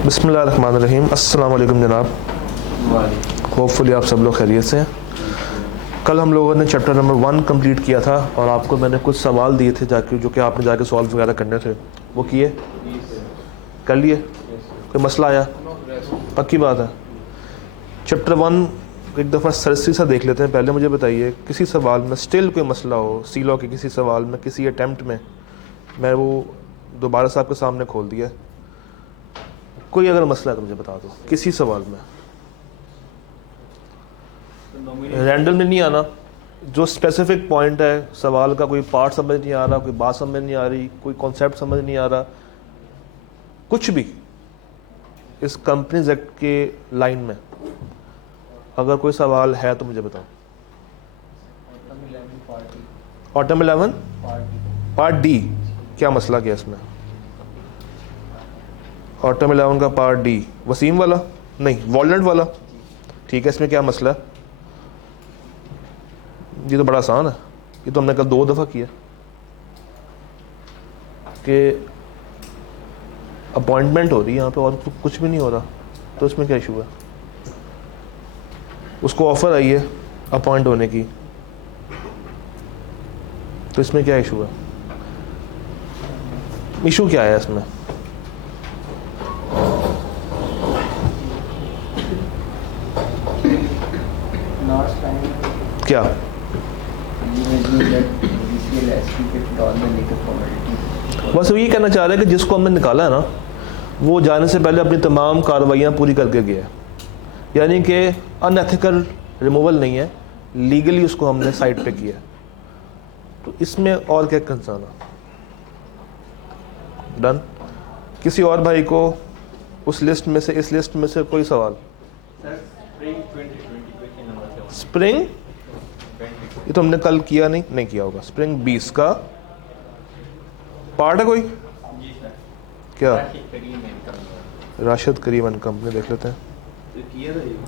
बिस्मिल्लाहिर्रहमानिर्रहीम। अस्सलाम वालेकुम जनाब। होपफुली आप सब लोग खैरियत से हैं। कल हम लोगों ने चैप्टर नंबर 1 कंप्लीट किया था और आपको मैंने कुछ सवाल दिए थे जाके जो कि आपने जाके सॉल्व वगैरह करने थे, वो किए कर लिए? कोई मसला आया? पक्की बात है। चैप्टर 1 एक दफ़ा सरसरी सा देख लेते हैं। पहले मुझे बताइए, किसी सवाल में स्टिल कोई मसला हो, सी लॉ के किसी सवाल में, किसी अटैम्प्ट में, मैं वो दोबारा से आपके सामने खोल दिया। कोई अगर मसला है तो मुझे बता दो। किसी सवाल में रैंडम में नहीं आना, जो स्पेसिफिक पॉइंट है सवाल का, कोई पार्ट समझ नहीं आ रहा, कोई बात समझ नहीं आ रही, कोई कॉन्सेप्ट समझ नहीं आ रहा, कुछ भी इस कंपनीज एक्ट के लाइन में अगर कोई सवाल है तो मुझे बताओ। ऑटम 11 पार्ट डी, क्या मसला क्या इसमें? ऑटम 11 का पार्ट डी, वसीम वाला नहीं, वॉलनट वाला। ठीक है, इसमें क्या मसला है? ये तो बड़ा आसान है, ये तो हमने कल 2 दफ़ा किया कि अपॉइंटमेंट हो रही है यहाँ पे और कुछ भी नहीं हो रहा, तो इसमें क्या इशू है? उसको ऑफ़र आई है अपॉइंट होने की, तो इसमें क्या इशू है? इशू क्या है इसमें? क्या? बस वो ये कहना चाह रहे हैं कि जिसको हमने निकाला है ना, वो जाने से पहले अपनी तमाम कार्रवाइयाँ पूरी करके गया है, यानी कि अनएथिकल रिमूवल नहीं है, लीगली उसको हमने साइड पे किया। तो इसमें और क्या कंसर्न है? डन। किसी और भाई को उस लिस्ट में से, इस लिस्ट में से कोई सवाल? स्प्रिंग, ये तो हमने कल किया नहीं किया होगा। स्प्रिंग 20 का पार्ट है कोई? क्या? राशिद करीम एंड कंपनी, देख लेते हैं।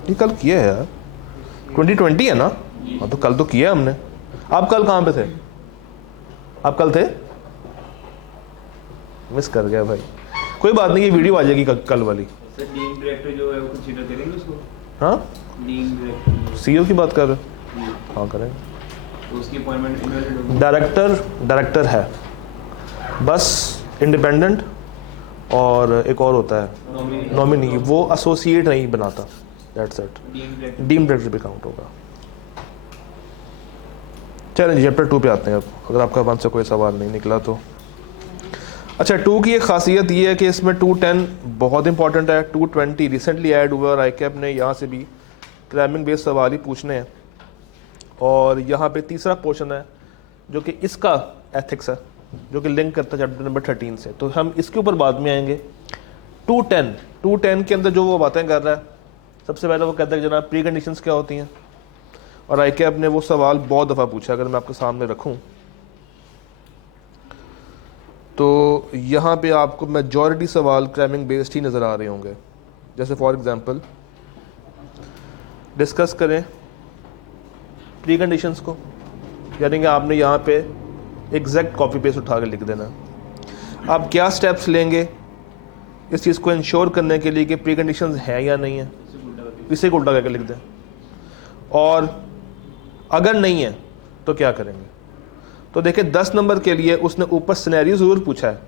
ये कल किया है यार, 2020 है ना? हाँ, तो कल तो किया है हमने। आप कल कहाँ पे थे? आप कल थे? मिस कर गया भाई, कोई बात नहीं, ये वीडियो आ जाएगी कल वाली। जो है वो कंसीडर करेंगे उसको? हाँ, सीईओ की बात कर रहे हो? हाँ करेंगे। तो उसकी अपॉइंटमेंट डायरेक्टर है बस, इंडिपेंडेंट, और एक और होता है नॉमिनी, वो एसोसिएट नहीं बनाता, दैट्स इट। डीम डायरेक्टर भी काउंट होगा। चलिए चैप्टर 2 पे आते हैं अब, अगर आपका 1 से कोई सवाल नहीं निकला तो। अच्छा, 2 की एक खासियत ये है कि इसमें 210 बहुत इंपॉर्टेंट है, 220 रिसेंटली ऐड हुआ और आईकैप ने यहाँ से भी क्राइमिंग बेस्ड सवाल ही पूछने हैं। और यहाँ पे तीसरा पोर्शन है जो कि इसका एथिक्स है, जो कि लिंक करता है चैप्टर नंबर 13 से, तो हम इसके ऊपर बाद में आएंगे। 210 के अंदर जो वो बातें कर रहा है, सबसे पहले वो कहता है कि जनाब प्री कंडीशंस क्या होती हैं, और आईकैप ने वो सवाल बहुत दफ़ा पूछा। अगर मैं आपके सामने रखूं तो यहाँ पे आपको मेजॉरिटी सवाल क्राइमिंग बेस्ड ही नज़र आ रहे होंगे। जैसे फॉर एग्जांपल डिस्कस करें प्री कंडीशंस को, यानी कि आपने यहाँ पे एग्जैक्ट कॉपी पेस्ट उठा के लिख देना। आप क्या स्टेप्स लेंगे इस चीज़ को इंश्योर करने के लिए कि प्री कंडीशंस हैं या नहीं है, इसे उल्टा करके लिख दें, और अगर नहीं है तो क्या करेंगे। तो देखिए 10 नंबर के लिए उसने ऊपर सिनेरियो ज़रूर पूछा है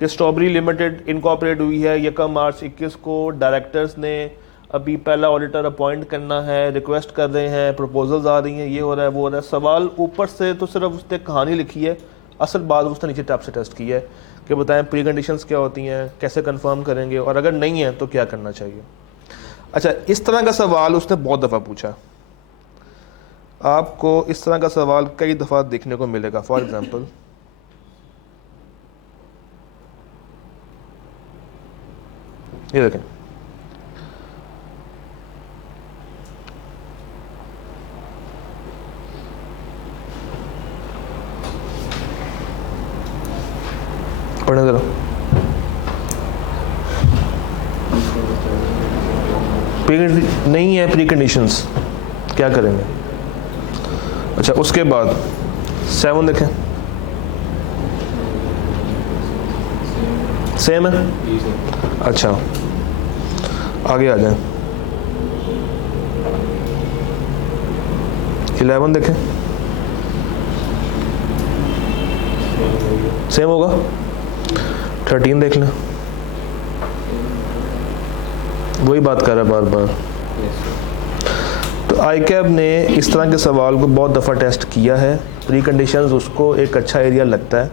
कि स्ट्रॉबेरी लिमिटेड इनकॉर्पोरेट हुई है 1 मार्च 21 को, डायरेक्टर्स ने अभी पहला ऑडिटर अपॉइंट करना है, रिक्वेस्ट कर रहे हैं, प्रपोजल्स आ रही हैं, ये हो रहा है वो हो रहा है। सवाल ऊपर से तो सिर्फ उसने कहानी लिखी है, असल बात उसने नीचे टैप से टेस्ट की है कि बताएं प्री कंडीशंस क्या होती हैं, कैसे कंफर्म करेंगे, और अगर नहीं है तो क्या करना चाहिए। अच्छा, इस तरह का सवाल उसने बहुत दफ़ा पूछा। आपको इस तरह का सवाल कई दफ़ा देखने को मिलेगा। फॉर एग्जांपल ये देखें, पढ़ने जरा। नहीं है प्री कंडीशंस, क्या करेंगे? अच्छा, उसके बाद 7 देखें, सेम है। अच्छा, आगे आ जाए, 11 देखें, सेम होगा। 13 देख लें, वही बात कर रहा है बार बार। तो ICAP ने इस तरह के सवाल को बहुत दफ़ा टेस्ट किया है। प्री कंडीशंस उसको एक अच्छा एरिया लगता है।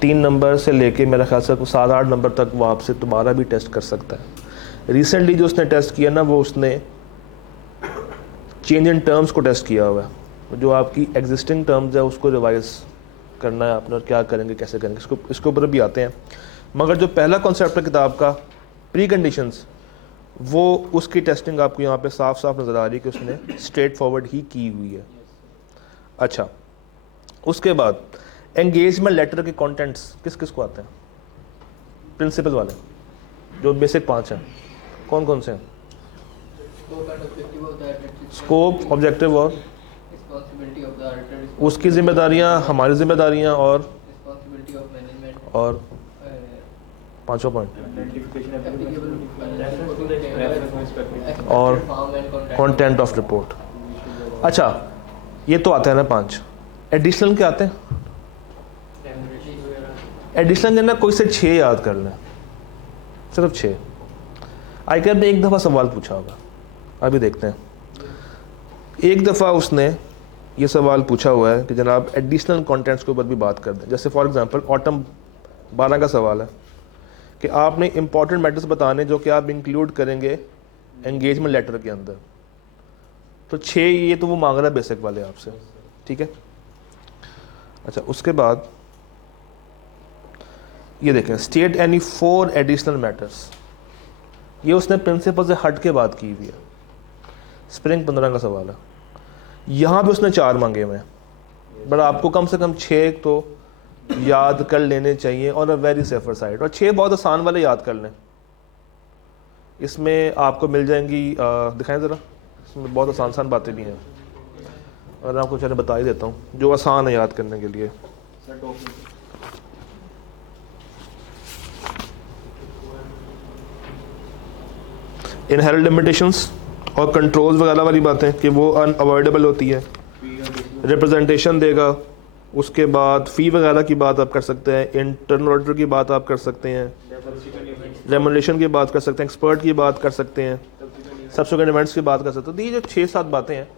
3 नंबर से लेके मेरा ख्याल से 7-8 नंबर तक वो आपसे दोबारा भी टेस्ट कर सकता है। रिसेंटली जो उसने टेस्ट किया ना, वो उसने चेंज इन टर्म्स को टेस्ट किया हुआ है। जो आपकी एग्जिस्टिंग टर्म्स है उसको रिवाइज करना है आपने, और क्या करेंगे कैसे करेंगे इसके ऊपर भी आते हैं। मगर जो पहला कॉन्सेप्ट है किताब का, प्री कंडीशंस, वो उसकी टेस्टिंग आपको यहाँ पे साफ साफ नज़र आ रही है कि उसने स्ट्रेट फॉरवर्ड ही की हुई है। अच्छा, उसके बाद एंगेजमेंट लेटर के कंटेंट्स किस किस को आते हैं? प्रिंसिपल वाले जो बेसिक 5 हैं, कौन कौन से हैं? स्कोप, ऑब्जेक्टिव और उसकी जिम्मेदारियां, हमारी जिम्मेदारियां, और 5वां पॉइंट और कंटेंट ऑफ रिपोर्ट। अच्छा, ये तो आता है ना 5। एडिशनल क्या आते हैं? एडिशनल के ना कोई से 6 याद कर लें, सिर्फ 6। ICAP ने एक दफ़ा सवाल पूछा होगा, अभी देखते हैं। एक दफ़ा उसने ये सवाल पूछा हुआ है कि जनाब एडिशनल कंटेंट्स के ऊपर भी बात कर दें। जैसे फॉर एग्जांपल ऑटम 12 का सवाल है कि आपने इंपॉर्टेंट मैटर्स बताने जो कि आप इंक्लूड करेंगे एंगेजमेंट लेटर के अंदर। तो 6 ये तो वो मांग रहा है बेसिक वाले आपसे, ठीक है। अच्छा, उसके बाद ये देखें, स्टेट एनी 4 एडिशनल मैटर्स, ये उसने प्रिंसिपल से हट के बात की हुई है। स्प्रिंग 15 का सवाल है, यहाँ पे उसने 4 मांगे हुए हैं, बट आपको कम से कम 6 तो याद कर लेने चाहिए on a very safer side. और 6 बहुत आसान वाले याद कर लें, इसमें आपको मिल जाएंगी, दिखाएं ज़रा, इसमें बहुत आसान बातें भी हैं, और आपको चले बता ही देता हूँ जो आसान है याद करने के लिए। इनहेरेंट लिमिटेशंस और कंट्रोल्स वगैरह वाली बातें कि वो अनअवॉइडेबल होती है। रिप्रेजेंटेशन देगा, उसके बाद फ़ी वगैरह की बात आप कर सकते हैं, इंटरनल ऑडिटर की बात आप कर सकते हैं, रेमुनरेशन की बात कर सकते हैं, एक्सपर्ट की बात कर सकते हैं, सब्सिक्वेंट इवेंट्स की बात कर सकते हैं। तो ये जो 6-7 बातें हैं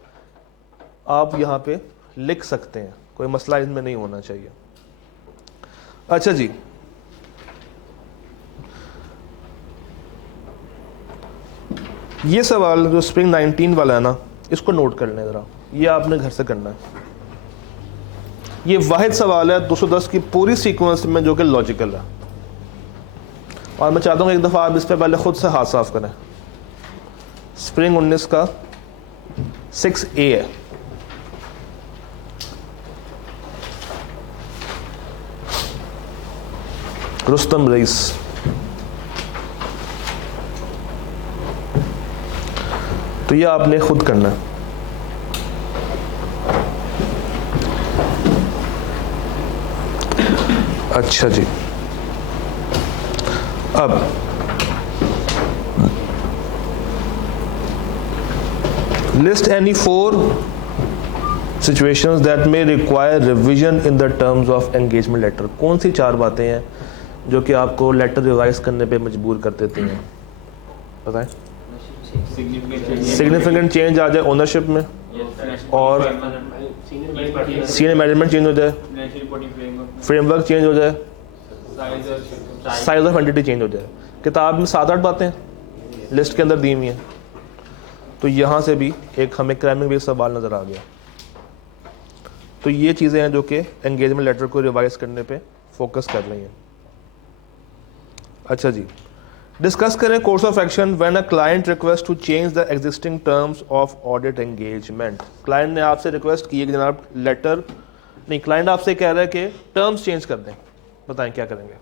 आप यहाँ पे लिख सकते हैं, कोई मसला इनमें नहीं होना चाहिए। अच्छा जी, ये सवाल जो स्प्रिंग 19 वाला है ना, इसको नोट कर लें ज़रा, ये आपने घर से करना है। ये वाहिद सवाल है 210 की पूरी सीक्वेंस में जो कि लॉजिकल है, और मैं चाहता हूँ एक दफ़ा आप इस पर पहले खुद से हाथ साफ करें। स्प्रिंग 19 का 6A है, रुस्तम रईस। तो ये आपने खुद करना है। अच्छा जी, अब list any 4 situations that may require revision in the terms of engagement letter. कौन सी 4 बातें हैं जो कि आपको लेटर रिवाइज करने पे मजबूर कर देती हैं? बताएं। सिग्निफिकेंट चेंज आ जाए ओनरशिप में, और सीनियर मैनेजमेंट चेंज हो जाए, फ्रेमवर्क चेंज हो जाए, साइज ऑफ एंटिटी चेंज हो जाए। किताब में 7-8 बातें लिस्ट के अंदर दी हुई हैं, तो यहाँ से भी एक हमें क्राइमिंग बेस्ड सवाल नज़र आ गया। तो ये चीज़ें हैं जो कि एंगेजमेंट लेटर को रिवाइज करने पे फोकस कर रही हैं। अच्छा जी, डिस्कस करें course of action when a client request to change the existing terms of audit engagement. Client ने आपसे रिक्वेस्ट की है कि जनाब लेटर नहीं, क्लाइंट आपसे कह रहा है कि टर्म्स चेंज कर दें, बताएं क्या करेंगे?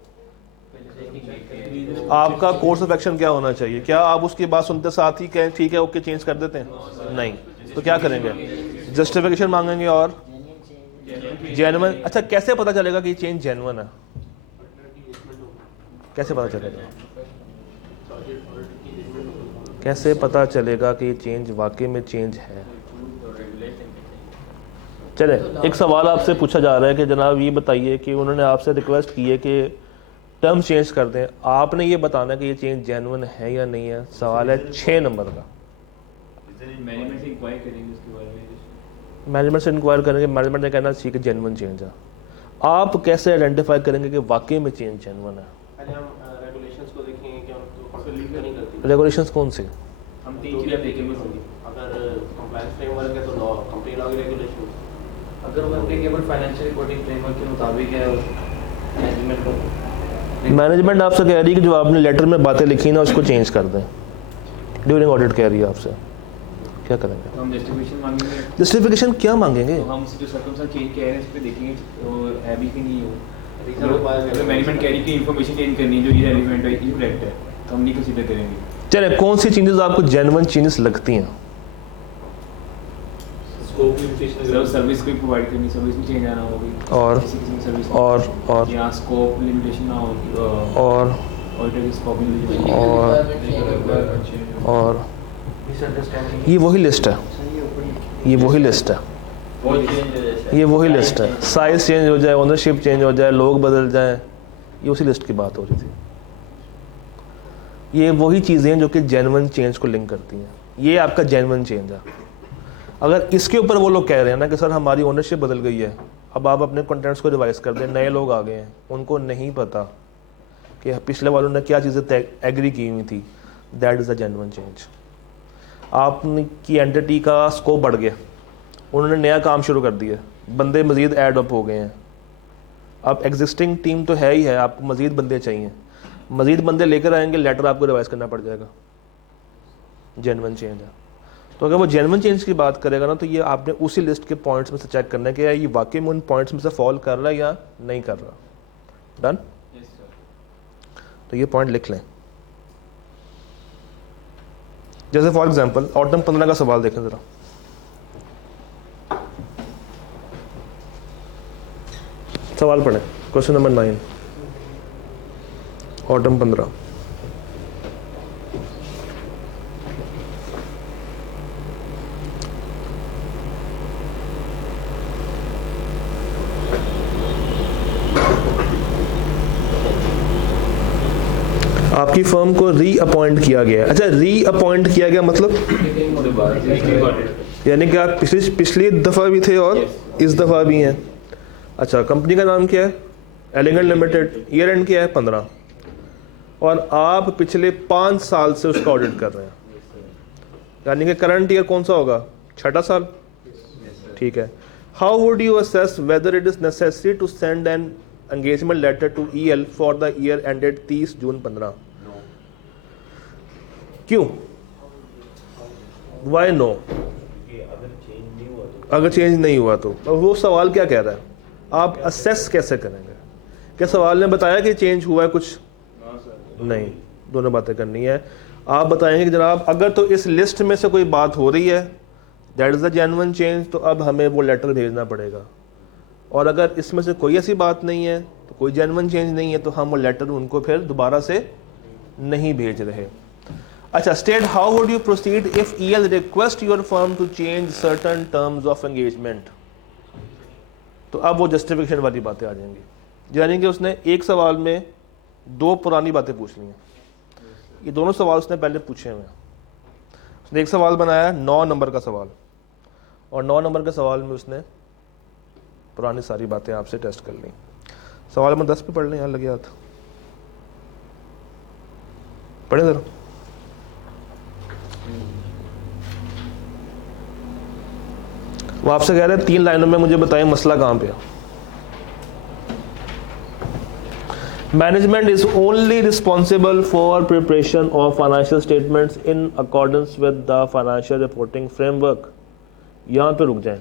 आपका कोर्स ऑफ एक्शन क्या होना चाहिए? क्या आप उसकी बात सुनते साथ ही कहें ठीक है ओके चेंज कर देते हैं? नहीं, तो क्या करेंगे? जस्टिफिकेशन मांगेंगे और जेन्युइन। अच्छा, कैसे पता चलेगा कि चेंज जेन्युइन है? कैसे पता चलेगा? कैसे पता चलेगा कि ये चेंज वाकई में चेंज है? चले, एक सवाल आपसे पूछा जा रहा है कि जनाब ये बताइए कि उन्होंने आपसे रिक्वेस्ट की है कि टर्म चेंज कर दें, आपने ये बताना कि ये चेंज जेन्युइन है या नहीं है। सवाल है 6 नंबर का। मैनेजमेंट से इंक्वायर करेंगे, मैनेजमेंट ने कहना चाहिए कि जेन्युइन चेंज है। आप कैसे आइडेंटिफाई करेंगे कि वाकई में चेंज जेन्युइन है? रेगुलेशंस को देखेंगे कि नहीं करती। रेगुलेशंस कौन सी? हम 3 चीज़ें देखेंगे। अगर कंप्लायंस फ्रेमवर्क है तो लॉ, कंपनी लॉ की रेगुलेशन। अगर वो एप्लीकेबल फाइनेंशियल रिपोर्टिंग फ्रेमवर्क के मुताबिक है और मैनेजमेंट आपसे कह रही है कि जो आपने लेटर में बातें लिखी ना उसको चेंज कर दें, ड्यूरिंग ऑडिट कह रही है आपसे, क्या करेंगे? हम जस्टिफिकेशन मांगेंगे। जस्टिफिकेशन क्या मांगेंगे? तो हम जो सर्कमस्टेंस चेंज कह रहे हैं इस पे देखेंगे तो है भी कि नहीं हो। अगर मैनेजमेंट कह रही है कि इंफॉर्मेशन चेंज करनी है जो ये रेलेवेंट है, ये करेक्ट है, तो हम नहीं कंसीडर करेंगे। चलिए, कौन सी चेंजेस आपको जेन्युइन चेंजेस लगती हैं? सर्विस कोई प्रोवाइड करनी, सर्विस में चेंज आना होगी, और सर्विस और या स्कोप लिमिटेशन ना होगी, और ऑडिटर की स्कोप लिमिटेशन और ये वही लिस्ट है, ये वही लिस्ट है, ये वही लिस्ट है। साइज चेंज हो जाए, ओनरशिप चेंज हो जाए, लोग बदल जाएं, ये उसी लिस्ट की बात हो रही थी। ये वही चीज़ें हैं जो कि जेन्युइन चेंज को लिंक करती हैं। ये आपका जेन्युइन चेंज है। अगर इसके ऊपर वो लोग कह रहे हैं ना कि सर हमारी ओनरशिप बदल गई है, अब आप अपने कंटेंट्स को रिवाइज कर दें, नए लोग आ गए हैं, उनको नहीं पता कि पिछले वालों ने क्या चीज़ें एग्री की हुई थी, that is a genuine change. आपकी एंटिटी का स्कोप बढ़ गया, उन्होंने नया काम शुरू कर दिया, बंदे मज़ीद ऐड अप हो गए हैं। अब एग्जिस्टिंग टीम तो है ही है, आपको मज़ीद बंदे चाहिए, मज़ीद बंदे लेकर आएंगे, लेटर आपको रिवाइज करना पड़ जाएगा, जेन्युइन चेंज है। तो अगर वो जेन्युइन चेंज की बात करेगा ना, तो ये आपने उसी लिस्ट के पॉइंट्स में से चेक करना है कि ये वाकई में उन पॉइंट्स में से फॉल कर रहा है या नहीं कर रहा। डन? तो ये पॉइंट लिख लें। जैसे फॉर एग्जांपल ऑटम 15 का सवाल देखें जरा। सवाल पढ़ें, क्वेश्चन नंबर 9, ऑटम 15। आपकी फर्म को री अपॉइंट किया गया। अच्छा, री अपॉइंट किया गया मतलब यानी कि आप पिछली दफ़ा भी थे और इस दफ़ा भी हैं। अच्छा, कंपनी का नाम क्या है? Elegant limited. ईयर एंड क्या है? 15। और आप पिछले 5 साल से उसका ऑडिट कर रहे हैं, यानी कि करंट ईयर कौन सा होगा? 6ठा साल। ठीक है। How would you assess whether it is necessary to send an engagement letter to EL for the year ended 30 June 15? क्यों? Why no? अगर चेंज नहीं हुआ तो वो सवाल क्या कह रहा है? आप असेस कैसे करेंगे? क्या सवाल ने बताया कि चेंज हुआ है कुछ? नहीं, दोनों बातें करनी है। आप बताएंगे कि जनाब अगर तो इस लिस्ट में से कोई बात हो रही है, that is the genuine change, तो अब हमें वो लेटर भेजना पड़ेगा। और अगर इसमें से कोई ऐसी बात नहीं है, तो कोई जेन्युइन चेंज नहीं है, तो हम वो लेटर उनको फिर दोबारा से नहीं भेज रहे। अच्छा, state how would you proceed if EL request your firm to change certain terms of engagement? तो अब वो जस्टिफिकेशन वाली बातें आ जाएंगी, यानी कि उसने एक सवाल में 2 पुरानी बातें पूछ ली हैं। ये दोनों सवाल उसने पहले पूछे हुए हैं। उसने एक सवाल बनाया 9 नंबर का सवाल, और 9 नंबर के सवाल में उसने पुरानी सारी बातें आपसे टेस्ट कर ली। सवाल नंबर 10 पे पढ़ लें, यहाँ लगे हाथ पढ़े जरा। वो आपसे कह रहे हैं 3 लाइनों में मुझे बताएं मसला कहाँ पे है। Management is only responsible for preparation of financial statements in accordance with the financial reporting framework. यहाँ पे रुक जाएं।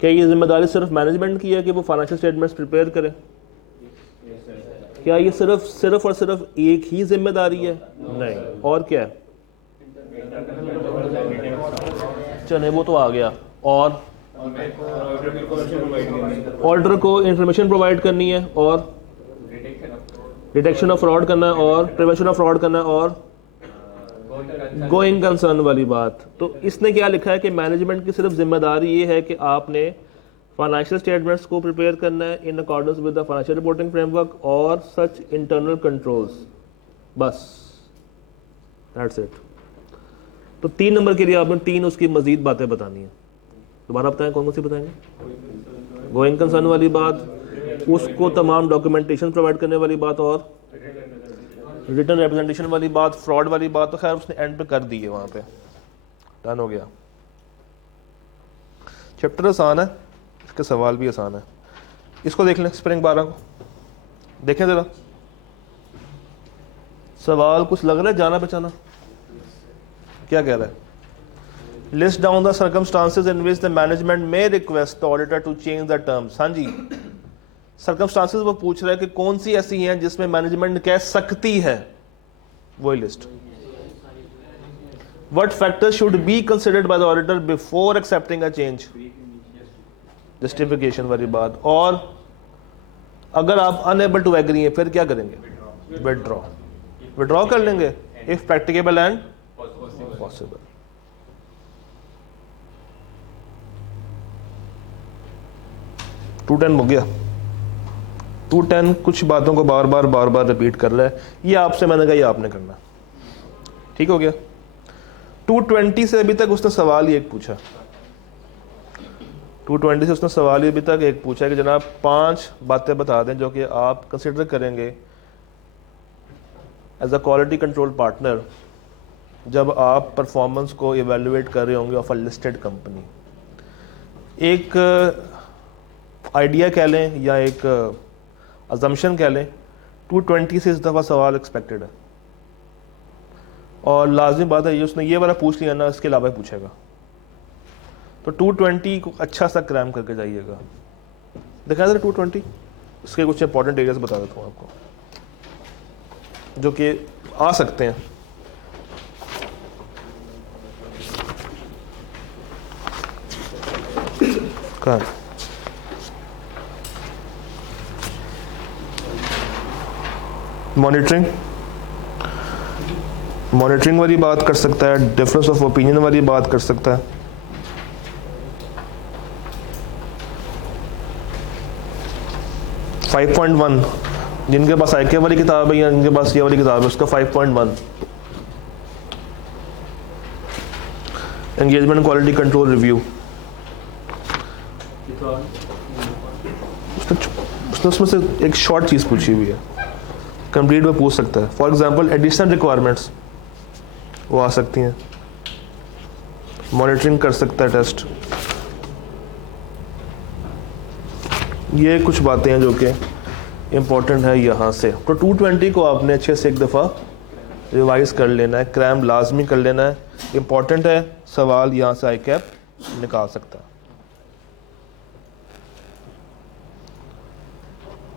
क्या ये जिम्मेदारी सिर्फ मैनेजमेंट की है कि वो फाइनेंशियल स्टेटमेंट्स प्रिपेयर करे? क्या ये सिर्फ और सिर्फ एक ही जिम्मेदारी है? नहीं, और क्या है? चले, वो तो आ गया। और ऑर्डर को इंफॉर्मेशन प्रोवाइड करनी है, और डिटेक्शन ऑफ फ्रॉड करना है, और प्रिवेंशन ऑफ फ्रॉड करना है, गोइंग कंसर्न वाली बात, तो इसने क्या लिखा है कि मैनेजमेंट की सिर्फ जिम्मेदारी ये है कि आपने फाइनेंशियल स्टेटमेंट्स को प्रिपेयर करना है in accordance with the financial reporting framework और सच इंटरनल कंट्रोल्स, बस दैट्स इट। तो 3 नंबर के लिए आपने 3 उसकी मजीद बातें बतानी है। दोबारा बताएं, कौन कौन सी बताएंगे? गोइंग कंसर्न वाली बात, उसको तमाम डॉक्यूमेंटेशन प्रोवाइड करने वाली बात, और रिटर्न रिप्रेजेंटेशन वाली बात, फ्रॉड वाली बात तो खैर उसने एंड पे कर दी है, वहाँ पे डन हो गया। चैप्टर आसान है, इसके सवाल भी आसान है। इसको देख लें, स्प्रिंग 12 को देखें ज़रा। सवाल कुछ लग रहा है जाना पहचाना? क्या कह रहा है? List down the circumstances in which the management may request the auditor to change the terms. हाँ जी, सर्कमस्टांसेस वो पूछ रहा है कि कौन सी ऐसी हैं जिसमें मैनेजमेंट कह सकती है, वही list. What factors should be considered by the auditor before accepting a change, justification वाली बात। और अगर आप अनएबल टू एग्री हैं फिर क्या करेंगे? विड्रॉ कर लेंगे if practicable and possible. Two 10 हो गया। 210 कुछ बातों को बार बार रिपीट कर रहा है, ये आपसे मैंने कहा ये आपने करना, ठीक हो गया। 220 से अभी तक उसने सवाल ही एक पूछा, 220 से उसने सवाल ही अभी तक एक पूछा कि जनाब 5 बातें बता दें जो कि आप कंसिडर करेंगे as a quality control partner जब आप परफॉर्मेंस को इवेल्युएट कर रहे होंगे ऑफ अ लिस्टेड कंपनी। एक आइडिया कह लें या एक अजम्पशन कह लें, 220 से इस दफ़ा सवाल एक्सपेक्टेड है, और लाजमी बात है ये उसने ये वाला पूछ लिया ना, इसके अलावा पूछेगा। तो 220 को अच्छा सा क्रैम करके जाइएगा। देखा जरा 220, इसके कुछ इंपॉर्टेंट एरियाज बता देता हूँ आपको जो कि आ सकते हैं। कहाँ मॉनिटरिंग वाली बात कर सकता है, डिफरेंस ऑफ ओपिनियन वाली बात कर सकता है, फाइव 5.1 जिनके पास आईके वाली किताब है या जिनके पास ये वाली किताब है उसका 5.1 एंगेजमेंट क्वालिटी कंट्रोल रिव्यू। उसमें से एक शॉर्ट चीज़ पूछी हुई है, कंप्लीट में पूछ सकता है। फॉर एग्जांपल एडिशनल रिक्वायरमेंट्स वो आ सकती हैं, मॉनिटरिंग कर सकता है टेस्ट। ये कुछ बातें हैं जो कि इम्पोर्टेंट है यहाँ से। तो 220 को आपने अच्छे से एक दफ़ा रिवाइज कर लेना है, क्रैम लाजमी कर लेना है, इम्पोर्टेंट है। सवाल यहाँ से आई कैप निकाल सकता है।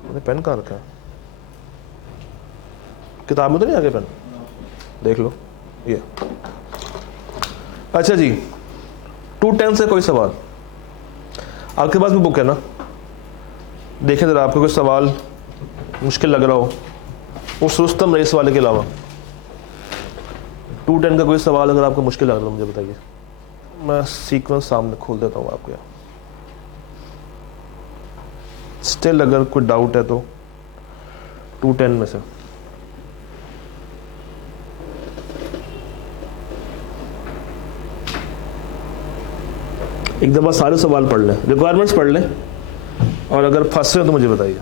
मैंने पेन कहाँ रखा है? किताब में तो नहीं आगे पेन, देख लो ये। अच्छा जी, 210 से कोई सवाल आपके पास भी बुक है ना? देखें जरा, आपको कोई सवाल मुश्किल लग रहा हो उस रुस्तम रईस वाले के अलावा, 210 का कोई सवाल अगर आपको मुश्किल लग रहा हो मुझे बताइए। मैं सीक्वेंस सामने खोल देता हूँ आपको। स्टिल अगर कोई डाउट है तो 210 में से एक दफ़ा सारे सवाल पढ़ लें, रिक्वायरमेंट्स पढ़ लें, और अगर फंसे हो तो मुझे बताइए।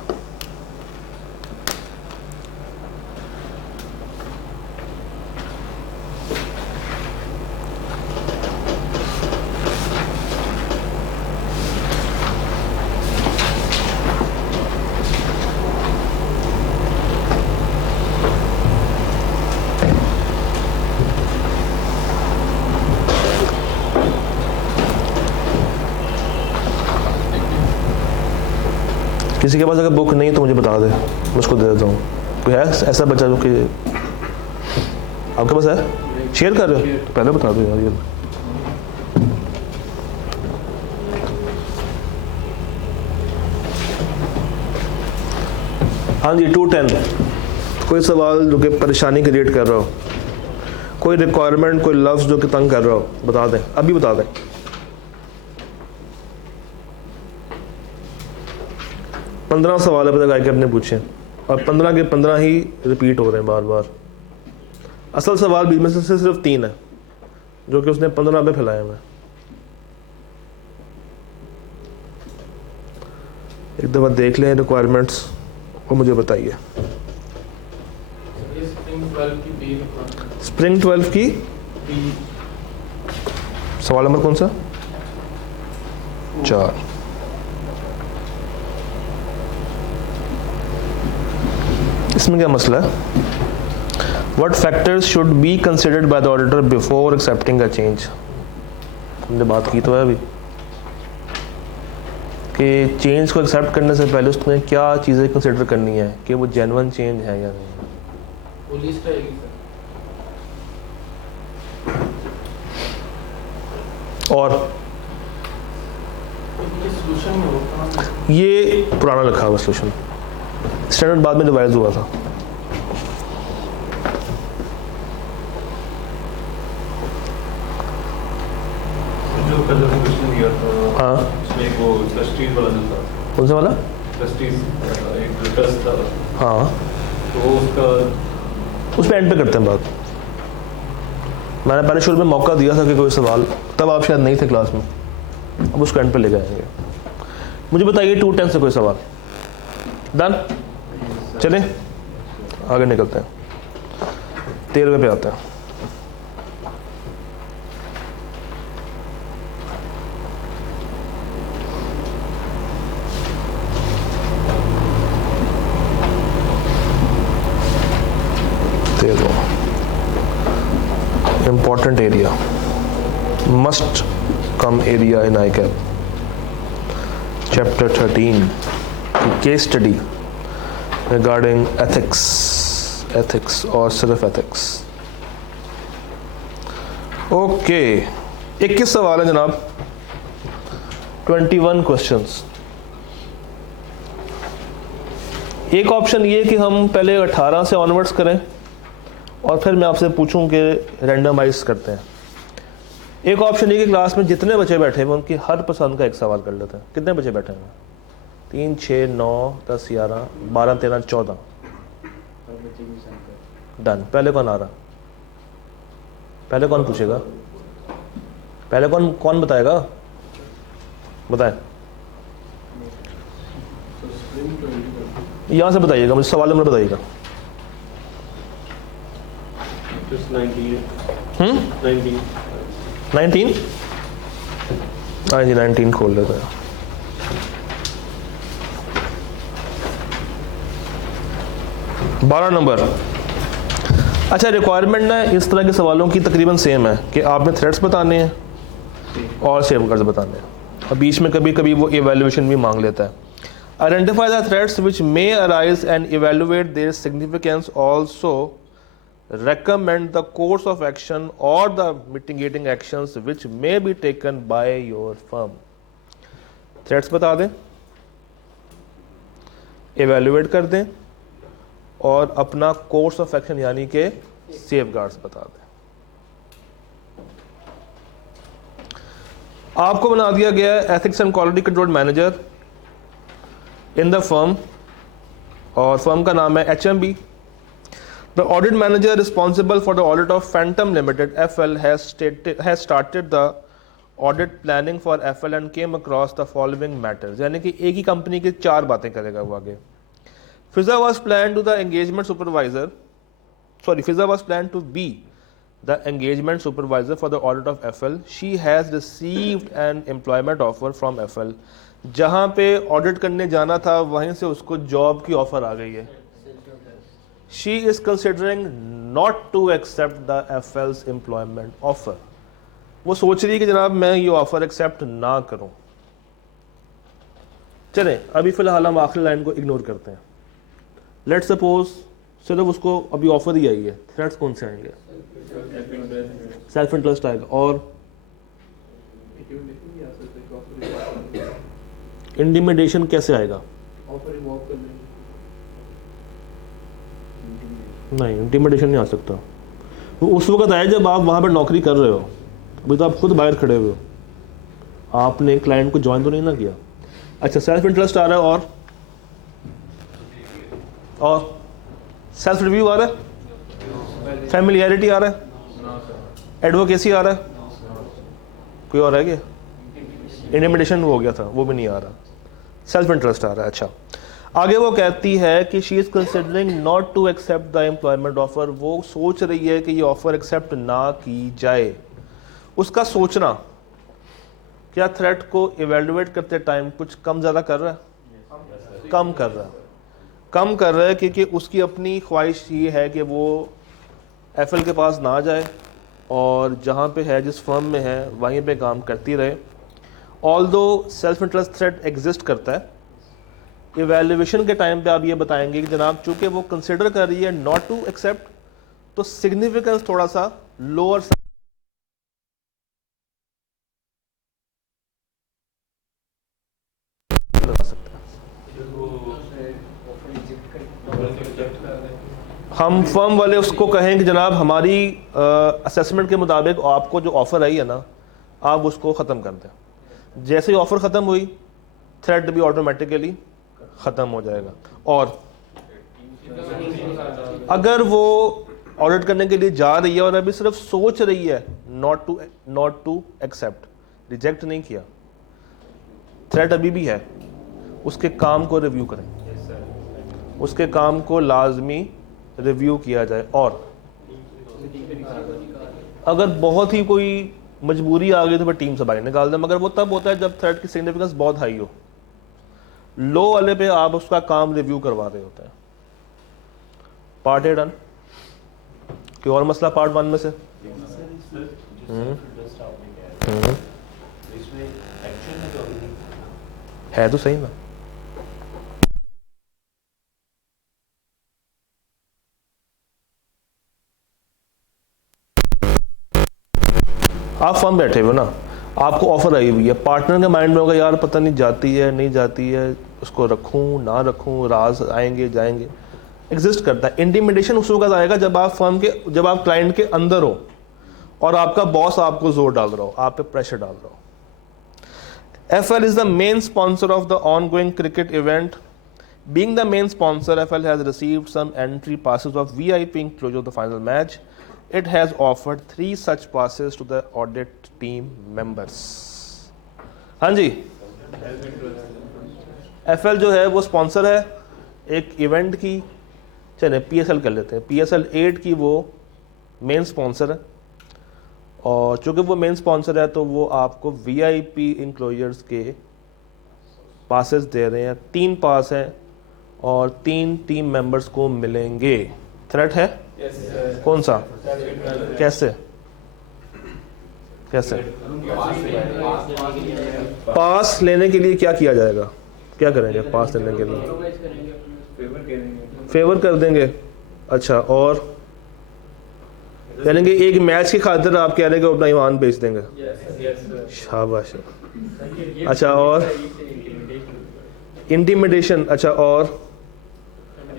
किसी के पास अगर बुक नहीं तो मुझे बता दे, मैं उसको दे देता हूँ। कोई है ऐसा बच्चा जो कि आपके पास है, शेयर कर रहे हो तो पहले बता दो यार। ये हाँ जी, 210 कोई सवाल जो कि परेशानी क्रिएट कर रहा हो कोई रिक्वायरमेंट, कोई लफ्ज़ जो कि तंग कर रहा हो, बता दें, अभी बता दें। पंद्रह सवाल अब तक आके आपने पूछे और 15 के 15 ही रिपीट हो रहे हैं बार बार। असल सवाल बीच में से सिर्फ 3 है जो कि उसने 15 पे फैलाए हुए हैं। एक दफ़ा देख लें रिक्वायरमेंट्स और मुझे बताइए। स्प्रिंग 12 की सवाल नंबर कौन सा? 4। इसमें क्या मसला है? What factors should be considered by the auditor before accepting a change? हमने बात की तो है अभी कि चेंज को एक्सेप्ट करने से पहले उसमें क्या चीज़ें कंसिडर करनी है कि वो जेन्युइन चेंज है या नहीं। वो लिस्ट रहेगी सर। और सोल्यूशन में होता ये पुराना लिखा हुआ सोल्यूशन, स्टैंडर्ड बाद में रिवाइज हुआ था। जो कल क्वेश्चन दिया था, हाँ, उसमें वो ट्रस्टीज वाला जो था, कौन सा वाला? ट्रस्टीज एक ट्रस्ट था, हाँ, तो उसका उस पर एंड पे करते हैं बात। मैंने पहले शुरू में मौका दिया था कि कोई सवाल, तब आप शायद नहीं थे क्लास में, अब उसको एंड पे ले जाएंगे। मुझे बताइए 210 से कोई सवाल? डन, चलें आगे निकलते हैं। 13 पे आते हैं। Important area, must come area in ICAP. Chapter 13, case study regarding ethics or सिर्फ ethics. ओके, 21 सवाल है जनाब, 21 क्वेश्चंस। एक ऑप्शन ये कि हम पहले 18 से ऑनवर्ड्स करें और फिर मैं आपसे पूछूं कि रैंडमाइज करते हैं। एक ऑप्शन ये कि क्लास में जितने बच्चे बैठे हुए उनकी हर पसंद का एक सवाल कर लेते हैं। कितने बच्चे बैठे हैं? 3, 6, 9, 10, 11, 12, 13, 14। डन। पहले कौन आ रहा? पहले कौन पूछेगा? पहले कौन बताएगा? बताएं, यहाँ से बताइएगा, मुझे सवाल नंबर बताइएगा। 19? हाँ जी, 19 खोल लेते हैं। बारह नंबर। अच्छा, रिक्वायरमेंट ना इस तरह के सवालों की तकरीबन सेम है कि आपने थ्रेड्स बताने हैं और सेफगार्ड्स बताने हैं, और बीच में कभी कभी वो इवैल्यूएशन भी मांग लेता है। Identify the threads which may arise and evaluate their significance, also recommend the course of action or the mitigating actions which may be taken by your firm. Threats बता दें, evaluate कर दें और अपना course of action यानी के safeguards बता दें। आपको बना दिया गया है ethics and quality control manager in the firm और firm का नाम है HMB। The audit manager responsible for the audit of Phantom Limited FL has started the audit planning for FL and came across the following matters। यानी कि एक ही company की 4 बातें करेगा वो आगे। FISA was planned to the engagement supervisor, FISA was planned to be the engagement supervisor for the audit of FL. She has received an employment offer from FL। जहाँ पे audit करने जाना था वहीं से उसको जॉब की ऑफर आ गई है। She is considering not to accept the FL's employment offer। वो सोच रही है कि जनाब मैं ये ऑफर एक्सेप्ट ना करूं। चलें, अभी फिलहाल हम आखिरी लाइन को इग्नोर करते हैं। लेट्स सपोज सिर्फ उसको अभी ऑफर ही आई है, थ्रेट्स कौन से आएंगे? सेल्फ इंटरेस्ट आएगा और इंटिमिडेशन कैसे आएगा? नहीं, इंटिमिडेशन नहीं आ सकता। वो उस वक्त आया जब आप वहाँ पर नौकरी कर रहे हो, अभी तो आप खुद बाहर खड़े हुए हो, आपने क्लाइंट को ज्वाइन तो नहीं ना किया। अच्छा, सेल्फ इंटरेस्ट आ रहा है और सेल्फ रिव्यू आ रहा है, फैमिलियरिटी आ रहा है, एडवोकेसी आ रहा है, कोई और है क्या? इंटिमिडेशन हो गया था, वो भी नहीं आ रहा, सेल्फ इंटरेस्ट आ रहा है। अच्छा, आगे वो कहती है कि she is considering not to accept the employment offer, वो सोच रही है कि ये ऑफर एक्सेप्ट ना की जाए। उसका सोचना क्या थ्रेट को इवेल्युएट करते टाइम कुछ कम ज़्यादा कर रहा है? कम कर रहा है, क्योंकि उसकी अपनी ख्वाहिश ये है कि वो एफएल के पास ना जाए और जहाँ पे है, जिस फर्म में है, वहीं पे काम करती रहे। Although self interest threat exist करता है, इवैल्यूएशन के टाइम पे आप ये बताएंगे कि जनाब चूंकि वो कंसिडर कर रही है नॉट टू एक्सेप्ट, तो सिग्निफिकेंस थोड़ा सा लोअर लगा सकते हैं। हम फर्म वाले उसको कहें कि जनाब हमारी असेसमेंट के मुताबिक आपको जो ऑफ़र आई है ना, आप उसको ख़त्म कर दें। जैसे ही ऑफ़र ख़त्म हुई, थ्रेट भी ऑटोमेटिकली ख़त्म हो जाएगा। और अगर वो ऑडिट करने के लिए जा रही है और अभी सिर्फ सोच रही है नॉट टू एक्सेप्ट, रिजेक्ट नहीं किया, थ्रेट अभी भी है, उसके काम को रिव्यू करें, उसके काम को लाजमी रिव्यू किया जाए। और अगर बहुत ही कोई मजबूरी आ गई तो फिर टीम से बाहर निकाल दें, मगर वो तब होता है जब थ्रेट की सिग्निफिकेंस बहुत हाई हो। लो वाले पे आप उसका काम रिव्यू करवा रहे होते हैं। Part A done. कोई और मसला पार्ट 1 में से? है तो सही ना। आप फर्म बैठे हुए ना, आपको ऑफर आई हुई है, पार्टनर के माइंड में होगा यार पता नहीं जाती है नहीं जाती है, उसको रखूं ना रखूं, राज आएंगे जाएंगे, एग्जिस्ट करता है। इंटिमिडेशन उस वक्त आएगा जब आप क्लाइंट के अंदर हो और आपका बॉस आपको जोर डाल रहा हो, आप पे प्रेशर डाल रहा हो। FL is the main sponsor of the ongoing cricket event. Being the main sponsor, FL has received some entry passes of VIP inclusion of the final match. It has offered 3 such passes to the audit team members. हाँ जी, FL जो है वो sponsor है एक event की, चले PSL कर लेते हैं, PSL 8 की वो मेन स्पॉन्सर है। और चूँकि वो मेन स्पॉन्सर है तो वो आपको VIP इंक्लोजर्स के पासेस दे रहे हैं। 3 पास हैं और 3 टीम मेंबर्स को मिलेंगे। थ्रेट है? yes, कौन सा? कैसे पास लेने के लिए क्या किया जाएगा? क्या करेंगे पास लेने के लिए? फेवर कर देंगे। अच्छा, और कहेंगे एक मैच की खातिर आप कह रहे हैं कि अपना ईमान बेच देंगे। शाबाश। अच्छा, और इंटिमिडेशन। अच्छा, और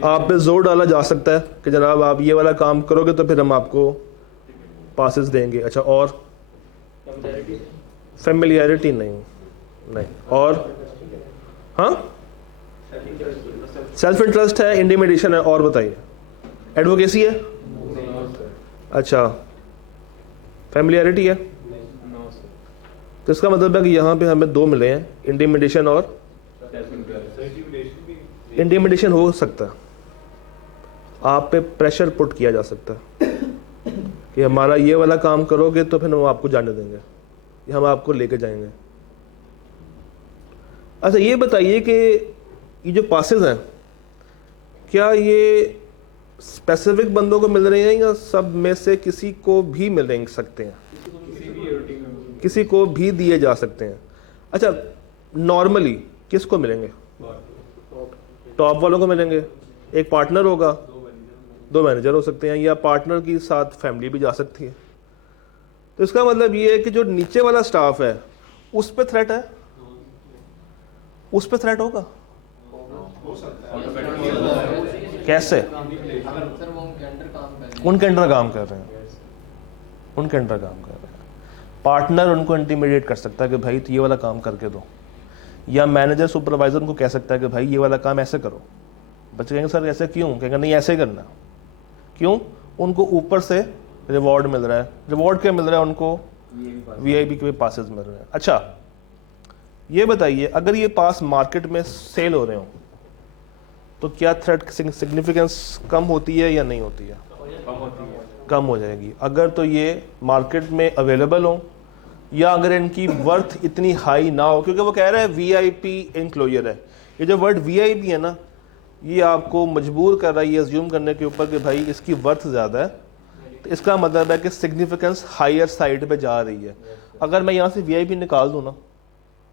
आप पे जोर डाला जा सकता है कि जनाब आप ये वाला काम करोगे तो फिर हम आपको पासेस देंगे। अच्छा, और फेमिलियरिटी नहीं। और हाँ, सेल्फ इंटरेस्ट है, इंटिमिडेशन है, और बताइए एडवोकेसी है। अच्छा, फेमिलियरिटी है। तो इसका मतलब है कि यहाँ पे हमें 2 मिले हैं, इंटिमिडेशन और इंटिमिडेशन हो सकता है, आप पे प्रेशर पुट किया जा सकता है कि हमारा ये वाला काम करोगे तो फिर हम आपको जाने देंगे या हम आपको लेके जाएंगे। अच्छा, ये बताइए कि ये जो पासेस हैं क्या ये स्पेसिफिक बंदों को मिल रहे हैं या सब में से किसी को भी मिल सकते हैं? किसी को भी दिए जा सकते हैं। अच्छा, नॉर्मली किसको मिलेंगे? टॉप वालों को मिलेंगे। एक पार्टनर होगा, 2 मैनेजर हो सकते हैं, या पार्टनर के साथ फैमिली भी जा सकती है। तो इसका मतलब ये है कि जो नीचे वाला स्टाफ है उस पे थ्रेट है, उस पे थ्रेट होगा। कैसे? उनके अंडर काम कर रहे हैं। उनके अंडर काम कर रहे हैं। पार्टनर उनको इंटीमिडेट कर सकता है कि भाई तो ये वाला काम करके दो, या मैनेजर सुपरवाइजर उनको कह सकता है कि भाई ये वाला काम ऐसे करो। बच्चे कहेंगे सर ऐसे क्यों, कहेंगे नहीं ऐसे ही करना। क्यों? उनको ऊपर से रिवॉर्ड मिल रहा है। रिवॉर्ड क्या मिल रहा है उनको? VIP के पासेस मिल रहे हैं। अच्छा ये बताइए, अगर ये पास मार्केट में सेल हो रहे हो तो क्या थ्रेट सिग्निफिकेंस कम होती है या नहीं होती है? कम हो जाएगी। अगर तो ये मार्केट में अवेलेबल हो, या अगर इनकी वर्थ इतनी हाई ना हो, क्योंकि वो कह रहे हैं VIP इंक्लोजर है। ये जो वर्ड VIP है ना, ये आपको मजबूर कर रहा है ये अज्यूम करने के ऊपर कि भाई इसकी वर्थ ज़्यादा है, तो इसका मतलब है कि सिग्निफिकेंस हायर साइड पे जा रही है। अगर मैं यहाँ से VIP निकाल दूँ ना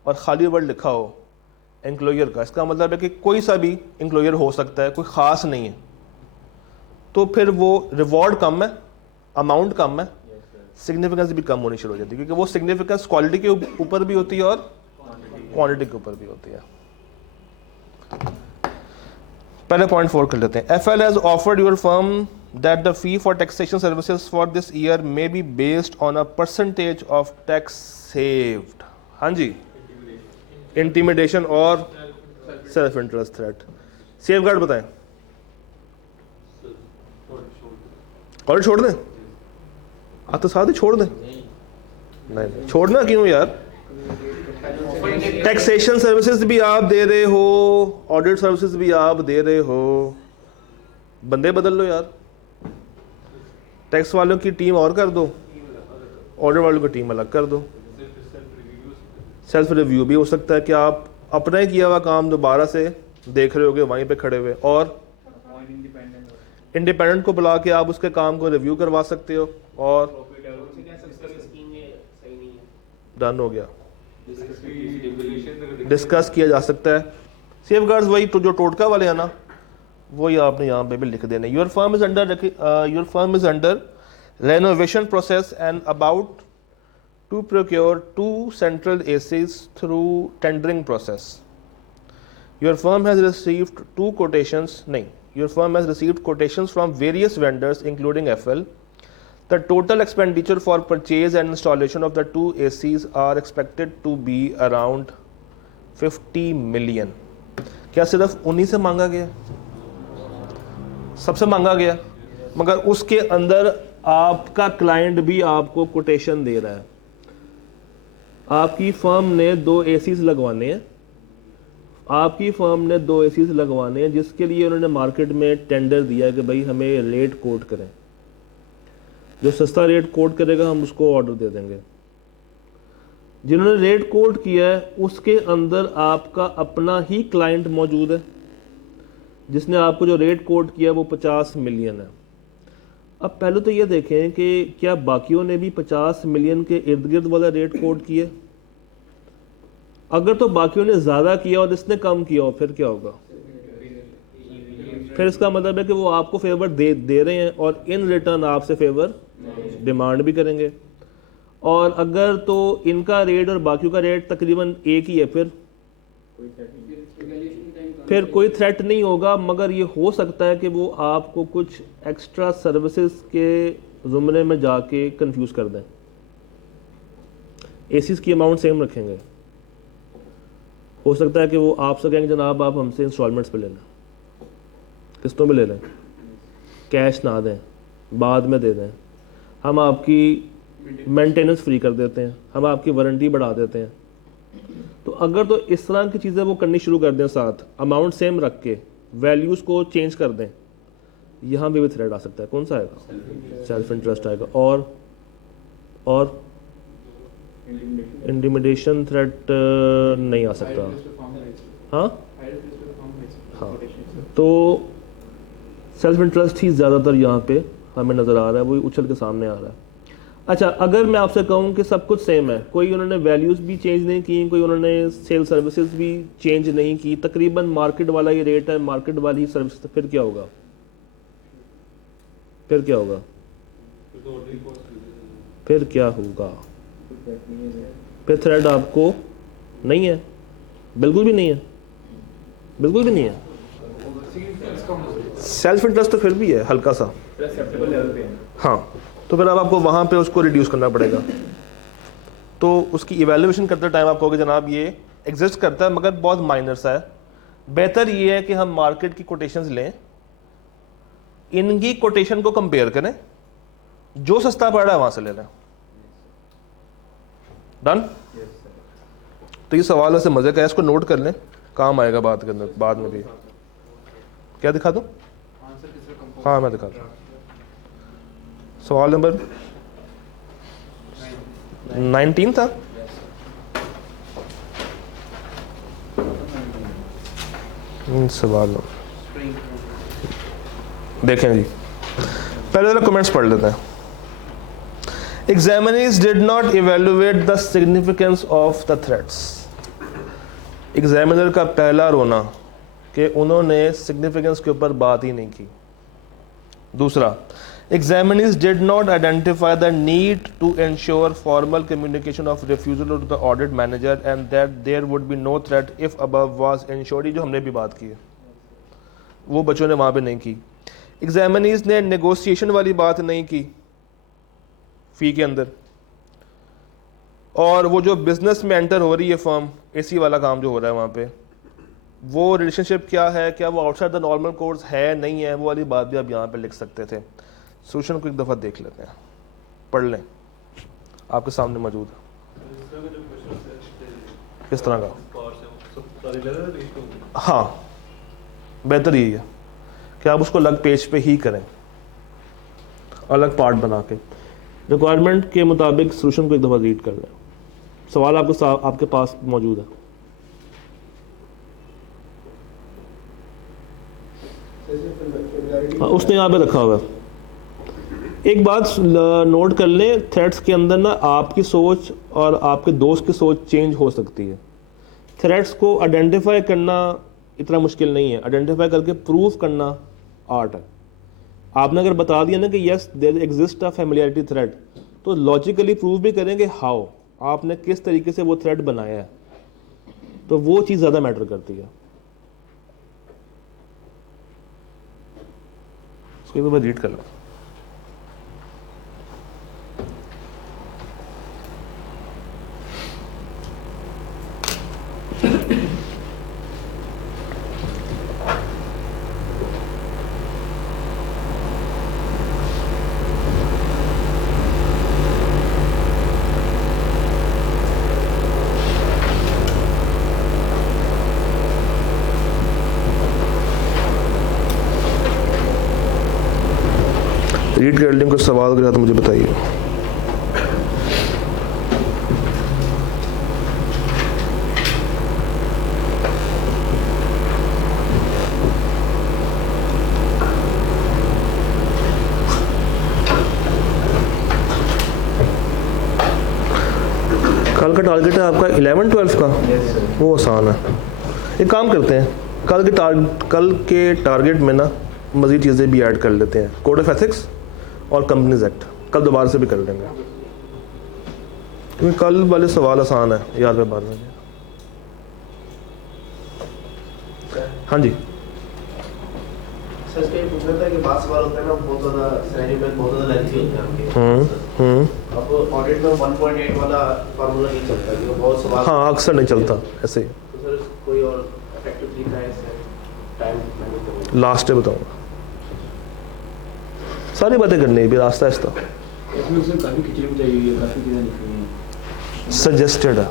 और खाली वर्ड लिखा हो एंक्लोजर का, इसका मतलब है कि कोई सा भी एंक्लोजर हो सकता है, कोई ख़ास नहीं है, तो फिर वो रिवॉर्ड कम है, अमाउंट कम है, सिग्निफिकेंस भी कम होनी शुरू हो जाती है, क्योंकि वो सिग्निफिकेंस क्वालिटी के ऊपर भी होती है और क्वांटिटी के ऊपर भी होती है। पहले पॉइंट 4 कर लेते हैं। FL has offered your firm that the fee for taxation services for this year may be based on a percentage of tax saved। हाँ जी, इंटिमिडेशन और सेल्फ इंटरेस्ट थ्रेट। सेफगार्ड बताएं। और छोड़ दें? तो साथ ही छोड़ दें? नहीं, छोड़ना क्यों यार? टैक्सेशन सर्विसेज भी आप दे रहे हो, ऑडिट सर्विसेज भी आप दे रहे हो, बंदे बदल लो यार। टैक्स वालों की टीम और कर दो, ऑडिट वालों की टीम अलग कर दो। सेल्फ रिव्यू भी हो सकता है कि आप अपना ही किया हुआ काम दोबारा से देख रहे होगे वहीं पे खड़े हुए, और इंडिपेंडेंट को बुला के आप उसके काम को रिव्यू करवा सकते हो, और डन हो गया, डिस्कस किया जा सकता है। सेफगार्ड्स वही तो जो टोटका वाले हैं ना, वही आपने यहाँ पे भी लिख देना। Your firm is under renovation process and about to procure 2 central ACs through tendering process. Your firm has received 2 quotations. Your firm has received quotations from various vendors including FL. The total expenditure for purchase and installation of the 2 ACs are expected to be around 50 million. क्या सिर्फ उन्हीं से मांगा गया? सबसे मांगा गया, मगर उसके अंदर आपका क्लाइंट भी आपको कोटेशन दे रहा है। आपकी फर्म ने 2 ACs लगवाने हैं, आपकी फर्म ने 2 ACs लगवाने हैं, जिसके लिए उन्होंने मार्केट में टेंडर दिया कि भाई हमें रेट कोट करें। जो सस्ता रेट कोट करेगा हम उसको ऑर्डर दे देंगे। जिन्होंने रेट कोट किया है उसके अंदर आपका अपना ही क्लाइंट मौजूद है, जिसने आपको जो रेट कोट किया वो 50 मिलियन है। अब पहले तो ये देखें कि क्या बाकियों ने भी 50 मिलियन के इर्द गिर्द वाला रेट कोट किया? अगर तो बाकियों ने ज़्यादा किया और इसने कम किया हो, फिर क्या होगा? फिर इसका मतलब है कि वो आपको फेवर दे रहे हैं और इन रिटर्न आपसे फेवर डिमांड भी करेंगे। और अगर तो इनका रेट और बाकियों का रेट तकरीबन एक ही है, फिर कोई थ्रेट नहीं होगा, मगर ये हो सकता है कि वो आपको कुछ एक्स्ट्रा सर्विसेज के ज़ुमरे में जाके कंफ्यूज कर दें। एसीज की अमाउंट सेम रखेंगे, हो सकता है कि वो आपसे कहेंगे जनाब आप हमसे इंस्टॉलमेंट्स पे ले लें, किस्तों में ले लें, कैश ना दें, बाद में दे दें, हम आपकी मेंटेनेंस फ्री कर देते हैं, हम आपकी वारंटी बढ़ा देते हैं। तो अगर तो इस तरह की चीज़ें वो करनी शुरू कर दें, साथ अमाउंट सेम रख के वैल्यूज़ को चेंज कर दें, यहाँ भी थ्रेट आ सकता है। कौन सा आएगा? सेल्फ इंटरेस्ट आएगा। और इंटिमिडेशन थ्रेट नहीं आ सकता। हाँ, तो सेल्फ इंटरेस्ट ही ज़्यादातर यहाँ पे हमें नज़र आ रहा है, वही उछल के सामने आ रहा है। अच्छा, अगर मैं आपसे कहूँ कि सब कुछ सेम है, कोई उन्होंने वैल्यूज़ भी चेंज नहीं की, कोई उन्होंने सेल सर्विसेज भी चेंज नहीं की, तकरीबन मार्केट वाला ही रेट है, मार्केट वाली ही सर्विस, तो फिर क्या होगा? फिर क्या होगा? फिर थ्रेड आपको नहीं है, बिल्कुल भी नहीं है, बिल्कुल भी नहीं है। सेल्फ इंटरेस्ट तो फिर भी है हल्का सा, हाँ। तो फिर अब आपको वहाँ पे उसको रिड्यूस करना पड़ेगा। तो उसकी इवैल्यूएशन करते टाइम आप कहोगे जनाब ये एग्जिस्ट करता है मगर बहुत माइनर सा है, बेहतर ये है कि हम मार्केट की कोटेशंस लें, इनकी कोटेशन को कंपेयर करें, जो सस्ता पड़ रहा है वहाँ से ले लें। डन? तो ये सवाल ऐसे मजे का है, इसको नोट कर लें, काम आएगा बात के अंदर बाद में भी। क्या दिखा दूं? हाँ मैं दिखाता हूँ। सवाल नंबर 19 था। सवाल देखें जी, पहले जरा कमेंट्स पढ़ लेते हैं। Examinees did not evaluate the significance of the threats. Examiner का पहला रोना कि उन्होंने सिग्निफिकेंस के ऊपर बात ही नहीं की। दूसरा, examinees did not identify the need to ensure formal communication of refusal to the audit manager and that there would be no threat if above was ensured, जो हमने भी बात की है, वो बच्चों ने वहाँ पे नहीं की। examinees ने नेगोशिएशन वाली बात नहीं की फी के अंदर, और वो जो बिजनेस में एंटर हो रही है फर्म, एसी वाला काम जो हो रहा है वहाँ पे, वो रिलेशनशिप क्या है, क्या वो आउटसाइड द नॉर्मल कोर्स है नहीं है, वो वाली बात भी आप यहाँ पे लिख सकते थे। सोल्यूशन को एक दफ़ा देख लेते हैं, पढ़ लें, आपके सामने मौजूद है। किस तरह का? हाँ, बेहतर यही है कि आप उसको अलग पेज पे ही करें, अलग पार्ट बना के। रिक्वायरमेंट के मुताबिक सोल्यूशन को एक दफ़ा रीड कर लें। सवाल आपके पास मौजूद है। हाँ, उसने यहाँ पे रखा हुआ है। एक बात नोट कर लें, थ्रेट्स के अंदर ना आपकी सोच और आपके दोस्त की सोच चेंज हो सकती है। थ्रेट्स को आइडेंटिफाई करना इतना मुश्किल नहीं है, आइडेंटिफाई करके प्रूफ करना आर्ट है। आपने अगर बता दिया ना कि yes there exist a familiarity threat, तो लॉजिकली प्रूव भी करेंगे हाउ, आपने किस तरीके से वो थ्रेट बनाया है, तो वो चीज़ ज़्यादा मैटर करती है। इसको मैं रीड कर लो। रीड कर लें, कुछ सवाल अगर है तो मुझे बताइए। कल का टारगेट है आपका 11-12 का, वो आसान है। एक काम करते हैं, कल के टारगेट में ना मज़ीद चीज़ें भी ऐड कर लेते हैं। कोड ऑफ एथिक्स और कंपनीज एक्ट कल दोबारा से भी कर लेंगे, क्योंकि कल वाले सवाल आसान है, याद है बाद में। हाँ जी सर, इसका ये पूछना था कि बात सवाल होता है ना, बहुत ज़्यादा सिनेरियो में बहुत ज़्यादा लेंथी होते हैं आपके। अब ऑडिट में 1.8 वाला फार्मूला नहीं चलता, क्योंकि बहुत सवाल। हाँ, अक्सर नहीं चलता ऐसे ही। तो सर कोई और इफेक्टिव तरीका है इससे टाइम मैनेज करने का? लास्ट में बताऊँगा, सारी बातें करनी है भी रास्ता आहिस्ता। इसमें सर काफ़ी खिचड़ी भी चाहिए हुई है, काफ़ी चीज़ें लिखी हुई हैं। सजेस्टेड है,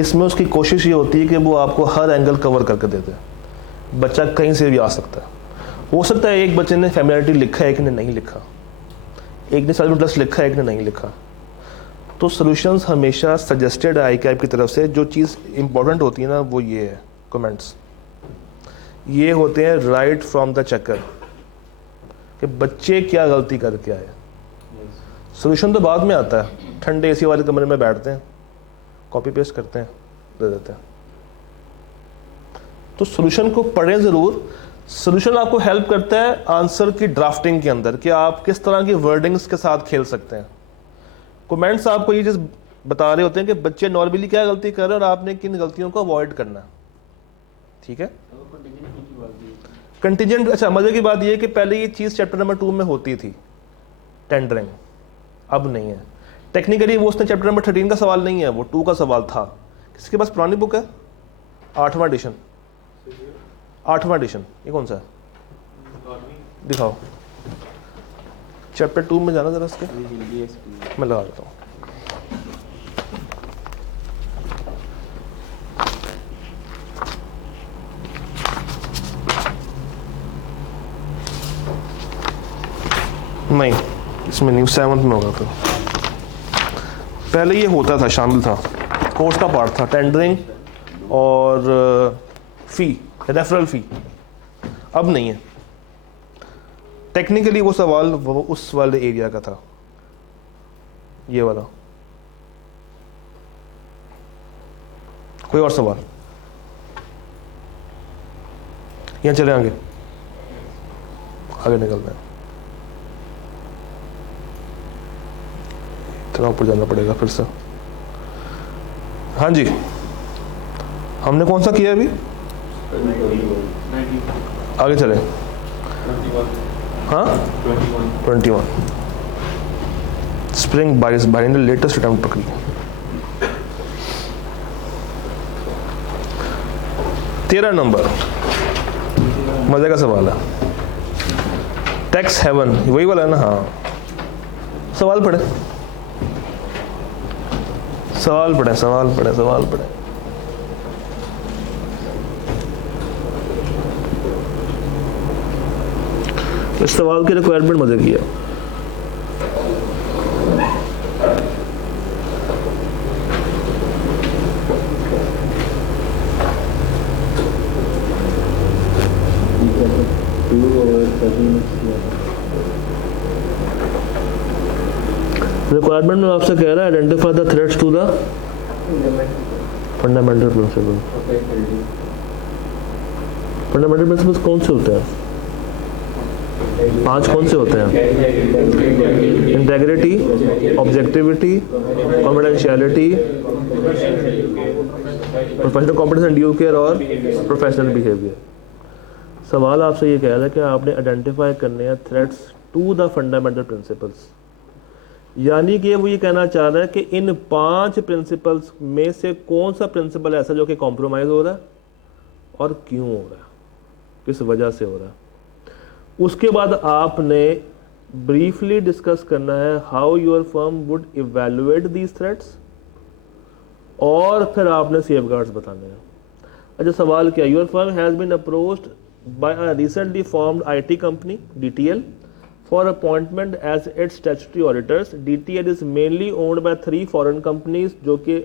इसमें उसकी कोशिश ये होती है कि वो आपको हर एंगल कवर करके देते हैं। बच्चा कहीं से भी आ सकता है, हो सकता है एक बच्चे ने फैमिलियरिटी लिखा है, एक ने नहीं लिखा, एक ने सेल्फ इंटरेस्ट लिखा है, एक ने नहीं लिखा। तो सॉल्यूशंस हमेशा सजेस्टेड है ICAP की तरफ से। जो चीज़ इंपॉर्टेंट होती है ना वो ये है, कमेंट्स ये होते हैं राइट फ्रॉम द चेकर, कि बच्चे क्या गलती करके आए। सॉल्यूशन तो बाद में आता है, ठंडे AC वाले कमरे में बैठते हैं, कॉपी पेस्ट करते हैं, दे देते हैं। तो सॉल्यूशन को पढ़ें ज़रूर। सॉल्यूशन आपको हेल्प करता है आंसर की ड्राफ्टिंग के अंदर, कि आप किस तरह की वर्डिंग्स के साथ खेल सकते हैं। कमेंट्स आपको ये चीज़ बता रहे होते हैं कि बच्चे नॉर्मली क्या गलती कर रहे हैं और आपने किन गलतियों को अवॉइड करना है। ठीक है, कंटीजेंट। अच्छा, मज़े की बात यह है कि पहले ये चीज़ चैप्टर नंबर 2 में होती थी, टेंडरिंग, अब नहीं है। टेक्निकली वो उसने चैप्टर नंबर 13 का सवाल नहीं है, वो 2 का सवाल था। किसके पास पुरानी बुक है? 8वां एडिशन, 8वां एडिशन, ये कौन सा है? दिखाओ, चैप्टर 2 में जाना जरा इसके, मैं लगा देता हूँ। नहीं, इसमें नहीं, 7th में होगा। फिर पहले ये होता था, शामिल था, कोर्स का पार्ट था, टेंडरिंग और फी, रेफरल फी। अब नहीं है। टेक्निकली वो सवाल वो उस वाले एरिया का था, ये वाला। कोई और सवाल? यहाँ चले आगे निकलते हैं। इतना ऊपर जाना पड़ेगा फिर से। हाँ जी, हमने कौन सा किया अभी? आगे चले। हाँ, 21 स्प्रिंग बारिश बारिश ने लेटेस्ट अटेम्प्ट पकड़ी। तेरह नंबर मजे का सवाल है, टैक्स हेवन, वही वाला है ना? हाँ, सवाल पढ़े, सवाल पढ़े, सवाल पढ़े, सवाल पढ़े। इस सवाल की रिक्वायरमेंट मजे की है। रिक्वायरमेंट में आपसे कह रहा है identify the threats to the fundamental principle. Fundamental principles कौन से होते हैं? 5 कौन से होते हैं? Integrity, objectivity, confidentiality, professional competence and due care और प्रोफेशनल बिहेवियर। सवाल आपसे ये कह रहा है कि आपने आइडेंटिफाई करने हैं threats to the fundamental principles, यानी कि वो ये कहना चाह रहा है कि इन 5 प्रिंसिपल्स में से कौन सा प्रिंसिपल ऐसा जो कि कॉम्प्रोमाइज हो रहा है और क्यों हो रहा है, किस वजह से हो रहा है। उसके बाद आपने ब्रीफली डिस्कस करना है how your firm would evaluate these threats, और फिर आपने सेफगार्ड्स बताने हैं। अच्छा, सवाल क्या? Your firm has been approached by a recently formed IT company DTL for appointment as its statutory auditors. DTL is mainly owned by 3 foreign companies जो कि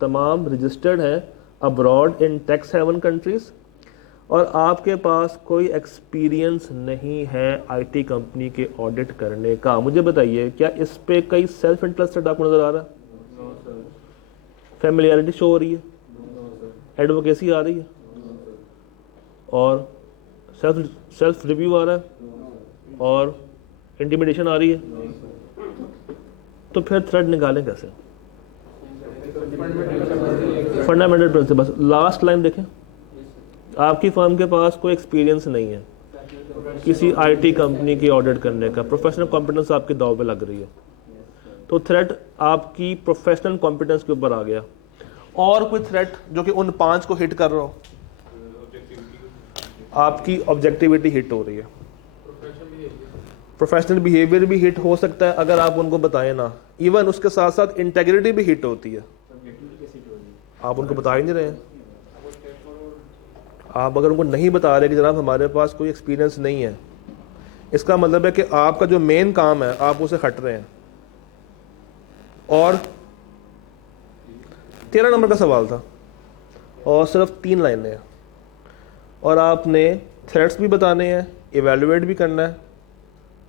तमाम registered हैं abroad in tax haven countries, और आपके पास कोई experience नहीं है IT company के ऑडिट करने का। मुझे बताइए, क्या इस पे कई सेल्फ इंटरेस्टेड आपको नजर आ रहा है? फैमिलियरिटी शो हो रही है? एडवोकेसी आ रही है? और सेल्फ रिव्यू आ रहा है? और इंटिमिडेशन आ रही है? तो फिर थ्रेड निकालें कैसे? फंडामेंटल प्रिंसिपल्स, लास्ट लाइन देखें। आपकी फर्म के पास कोई एक्सपीरियंस नहीं है किसी आईटी कंपनी की ऑडिट करने का, प्रोफेशनल कॉम्पिटेंस आपके दाव पे लग रही है, तो थ्रेट आपकी प्रोफेशनल कॉम्पिटेंस के ऊपर आ गया। और कोई थ्रेट जो कि उन 5 को हिट कर रहा हो, आपकी ऑब्जेक्टिविटी हिट हो रही है, प्रोफेशनल बिहेवियर भी हिट हो सकता है अगर आप उनको बताएं ना, इवन उसके साथ साथ इंटेग्रिटी भी हिट होती है, आप उनको बता ही नहीं रहे हैं। आप अगर उनको नहीं बता रहे कि जनाब हमारे पास कोई एक्सपीरियंस नहीं है, इसका मतलब है कि आपका जो मेन काम है आप उसे हट रहे हैं। और 13 नंबर का सवाल था और सिर्फ 3 लाइनें हैं, और आपने थ्रेट्स भी बताने हैं, इवेलुएट भी करना है,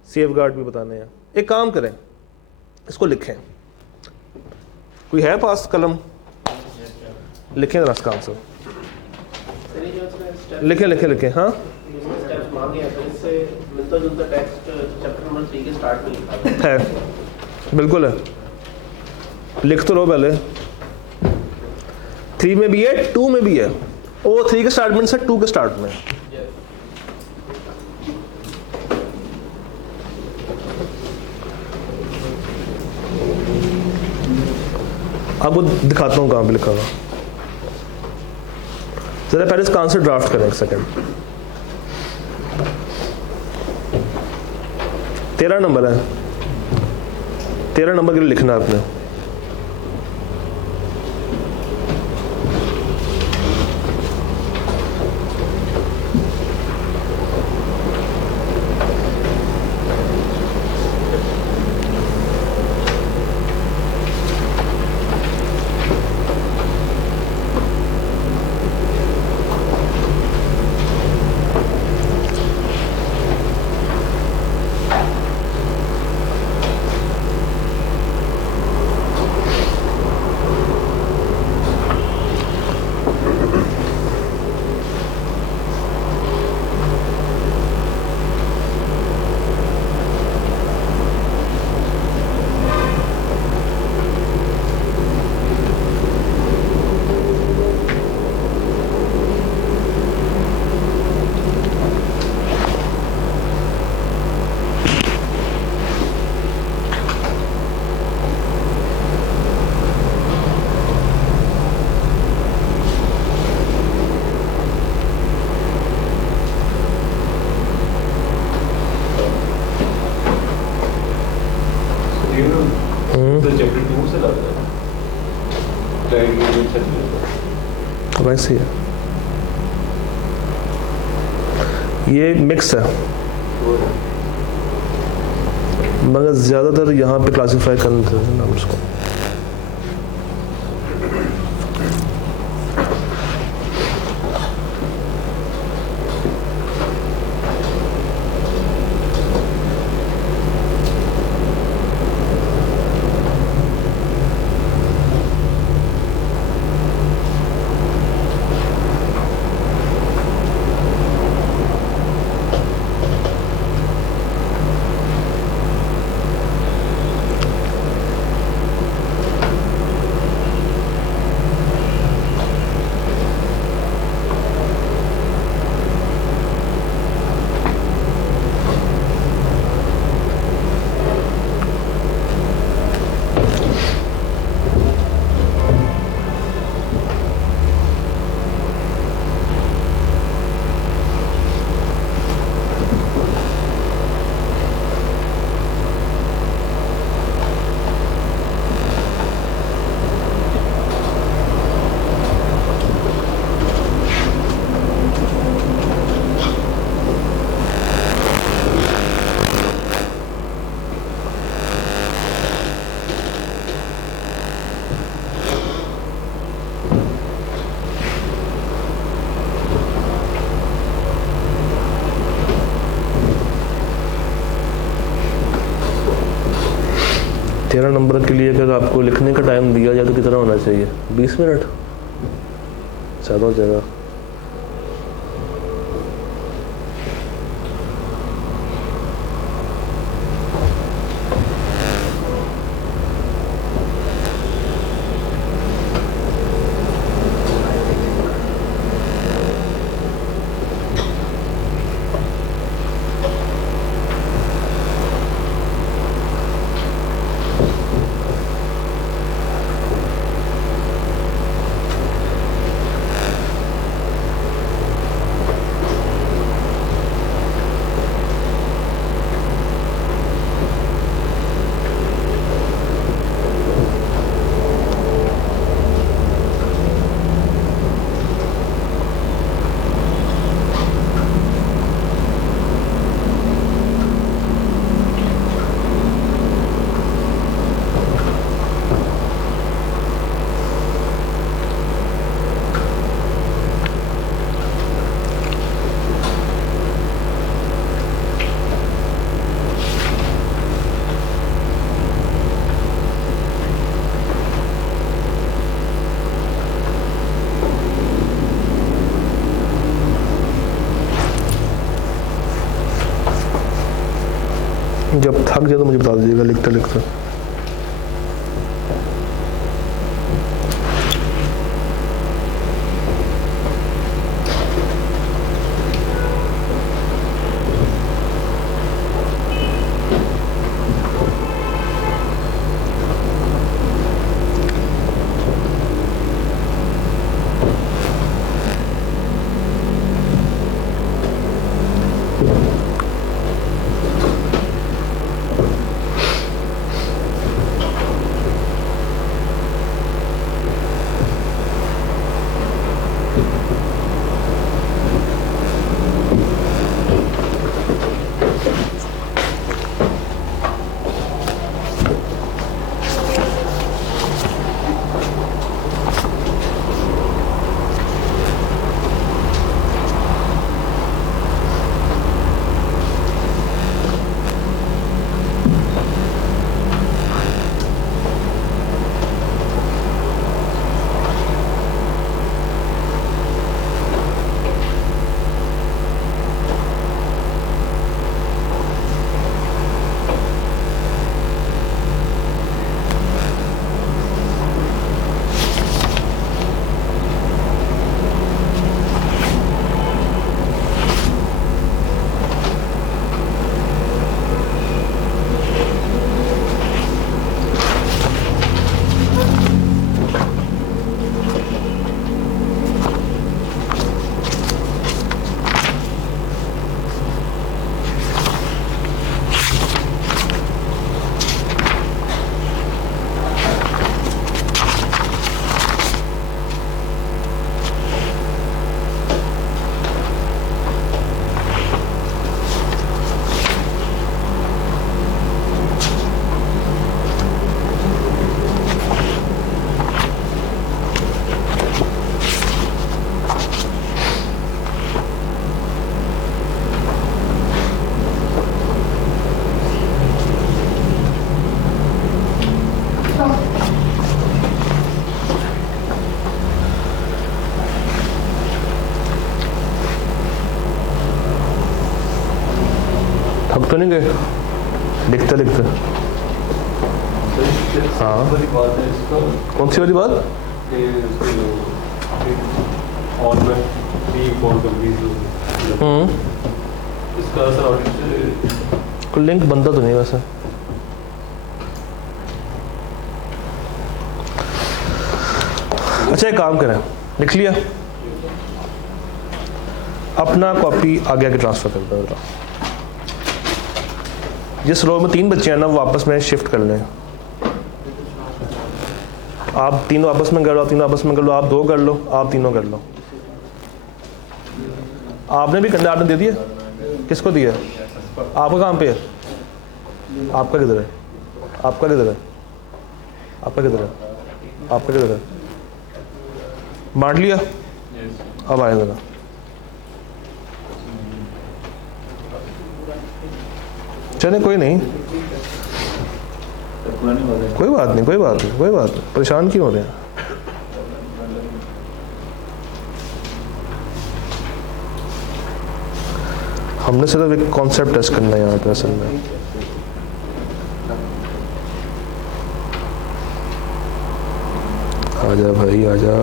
सेफगार्ड भी बताने हैं। एक काम करें, इसको लिखें। कोई है पास कलम? लिखें जरा इसका आंसर, लिखें लिखें लिखें। हाँ, स्टेप्स मांगे हैं, तो इससे मिलता जुलता टेक्स्ट चैप्टर नंबर 3 के स्टार्ट में लिखा है, बिल्कुल है, लिख तो लो पहले। 3 में भी है, 2 में भी है। वो 3 के स्टार्ट में से 2 के स्टार्ट में। आपको दिखाता हूँ कहाँ पे लिखा हुआ। ज़रा पहले इसका आंसर ड्राफ्ट करें, एक सेकेंड। 13 नंबर है, 13 नंबर के लिए लिखना है आपने। तो चैप्टर 2 से लाता है डायग्राम से वैसे ही है, ये मिक्स है, मगर ज़्यादातर यहाँ पे क्लासीफाई करते हैं ना उसको। तेरह नंबर के लिए अगर आपको लिखने का टाइम दिया जाए तो कितना होना चाहिए? 20 मिनट ज़्यादा हो जाएगा। जब थक जाए तो मुझे बता दीजिएगा लिखते लिखते। क्यों नहीं गए? लिखते लिखते हाँ। वाली बात है इसका कौन सी वाली बात? कि ऑनलाइन फ्री फॉर कंपनीज इसका सर ऑडिट कोई लिंक बनता तो नहीं वैसे। अच्छा एक काम करें, लिख लिया, अपना कॉपी आगे आगे ट्रांसफर कर दो जरा। जिस रो में 3 बच्चे हैं ना वो आपस में शिफ्ट कर लें। आप तीनों आपस में कर लो, तीनों आपस में कर लो, आप 2 कर लो, आप तीनों कर लो। आपने भी कंधा आपने दे दिया? किसको दिया? आपका कहाँ पे है? आपका किधर है? आपका किधर है? आपका किधर है? आपका किधर है? बांट लिया? अब आए जरा। चले कोई नहीं, कोई बात नहीं, कोई बात नहीं, कोई बात नहीं, परेशान क्यों हो रहे हैं? हमने सिर्फ एक कॉन्सेप्ट टेस्ट करना है यहाँ पे असल में। आजा भाई आजा।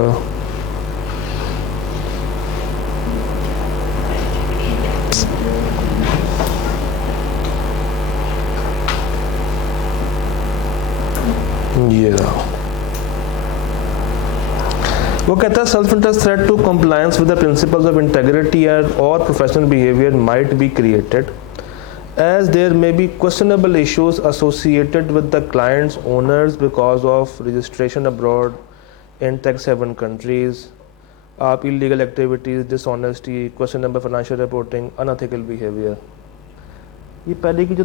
ये रहा। वो कहता है self interest threat to compliance with the principles of integrity और professional behaviour might be created as there may be questionable issues associated with the client's owners because of registration abroad in tax haven countries, illegal activities, dishonesty, questionable financial reporting, unethical behavior। ये पहले की जो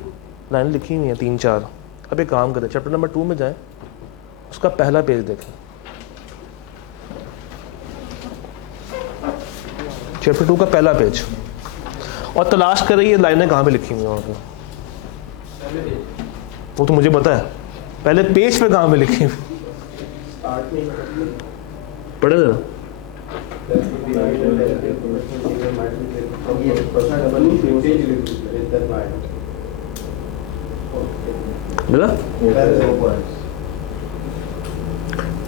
line लिखी हुई है 3-4। अब एक काम करें, चैप्टर नंबर 2 में जाएं, उसका पहला पेज देखें। चैप्टर 2 का पहला पेज, और तलाश करें ये लाइनें कहाँ पे लिखी हुई हैं वहाँ पे। वो तो मुझे पता है, पहले पेज पे कहाँ पे लिखी हुई? पढ़े जरा। मिला?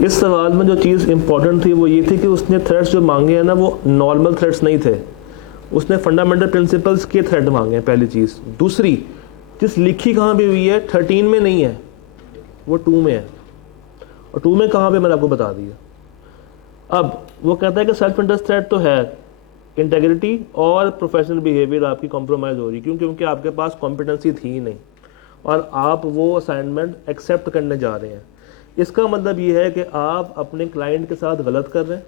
इस सवाल में जो चीज़ इंपॉर्टेंट थी वो ये थी कि उसने थ्रेड्स जो मांगे हैं ना वो नॉर्मल थ्रेड्स नहीं थे, उसने फंडामेंटल प्रिंसिपल्स के थ्रेड मांगे हैं, पहली चीज़। दूसरी जिस लिखी कहाँ पे हुई है 13 में नहीं है, वो 2 में है, और 2 में कहाँ पे मैंने आपको बता दिया। अब वो कहता है कि सेल्फ इंटरेस्ट थ्रेड तो है, इंटेग्रिटी और प्रोफेशनल बिहेवियर आपकी कॉम्प्रोमाइज़ हो रही, क्यों? क्योंकि आपके पास कॉम्पिटेंसी थी ही नहीं और आप वो असाइनमेंट एक्सेप्ट करने जा रहे हैं। इसका मतलब ये है कि आप अपने क्लाइंट के साथ गलत कर रहे हैं।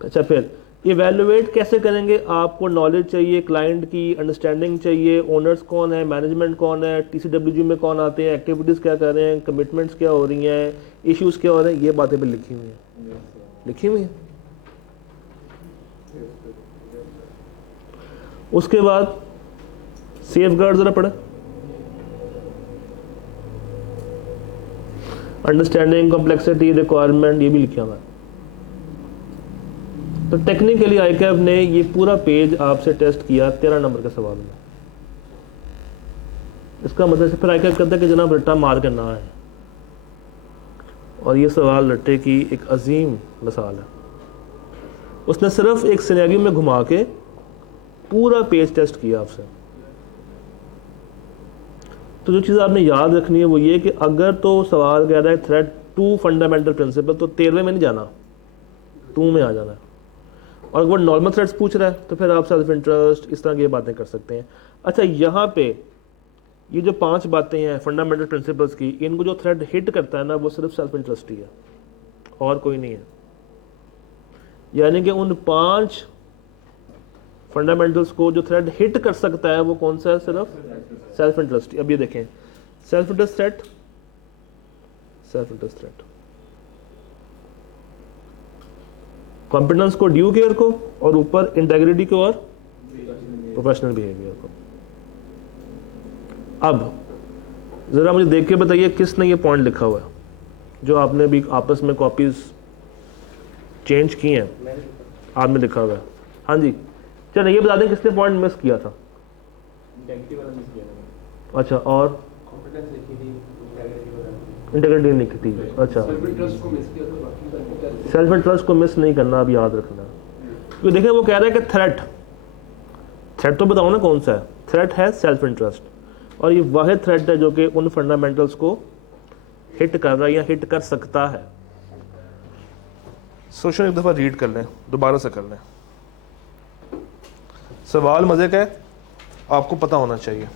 अच्छा, फिर इवेलुएट कैसे करेंगे? आपको नॉलेज चाहिए, क्लाइंट की अंडरस्टैंडिंग चाहिए, ओनर्स कौन है, मैनेजमेंट कौन है, TCWG में कौन आते हैं, एक्टिविटीज़ क्या कर रहे हैं, कमिटमेंट्स क्या हो रही हैं, इश्यूज़ क्या हो रहे हैं, ये बातें भी लिखी हुई हैं, लिखी हुई हैं। उसके बाद सेफगार्ड ज़रा पढ़े, अंडरस्टैंडिंग, कॉम्प्लेक्सिटी, रिक्वायरमेंट, ये भी लिखा हुआ है। तो टेक्निकली आईकैब ने ये पूरा पेज आपसे टेस्ट किया 13 नंबर के सवाल में। इसका मतलब फिर आईकैब कहता है कि जनाब रट्टा मार के ना है, और ये सवाल रट्टे की एक अजीम मिसाल है। उसने सिर्फ एक सिनेरियो में घुमा के पूरा पेज टेस्ट किया आपसे। तो जो चीज़ आपने याद रखनी है वो ये कि अगर तो सवाल कह रहा है थ्रेड टू फंडामेंटल प्रिंसिपल, तो 13वें में नहीं जाना, 2 में आ जाना है। और अगर वो नॉर्मल थ्रेड्स पूछ रहा है तो फिर आप सेल्फ इंटरेस्ट इस तरह की बातें कर सकते हैं। अच्छा, यहाँ पे ये जो 5 बातें हैं फंडामेंटल प्रिंसिपल्स की, इनको जो थ्रेड हिट करता है ना वो सिर्फ सेल्फ इंटरेस्ट ही है और कोई नहीं है। यानी कि उन 5 फंडामेंटल्स को जो थ्रेड हिट कर सकता है वो कौन सा है? सिर्फ सेल्फ इंटरेस्ट। अब ये देखें, self interest threat, self interest threat, competence को, ड्यू केयर को, और ऊपर इंटेग्रिटी को और प्रोफेशनल बिहेवियर को। अब जरा मुझे देख के बताइए किसने ये पॉइंट लिखा हुआ है जो आपने भी आपस में कॉपीज चेंज की हैं, आपने लिखा हुआ है। हाँ जी, चलो ये बता दें किसने पॉइंट मिस किया था। इंटेग्रिटी वाला मिस किया था। अच्छा, और कॉन्फिडेंस लिखी थी, इंटेग्रिटी वाला इंटीग्रिटी नहीं लिखी थी। अच्छा, सेल्फ इंटरेस्ट को मिस किया था, बाकी का सेल्फ इंटरेस्ट को मिस नहीं करना, अब याद रखना। तो देखिए वो कह रहा है कि थ्रेट तो बताओ ना कौन सा है। थ्रेट है सेल्फ इंटरेस्ट, और ये वाहिद थ्रेट है जो कि उन फंडामेंटल्स को हिट कर रहा है या हिट कर सकता है। सोशल एक दफ़ा रीड कर लें, दोबारा से कर लें। सवाल मज़े का है, आपको पता होना चाहिए।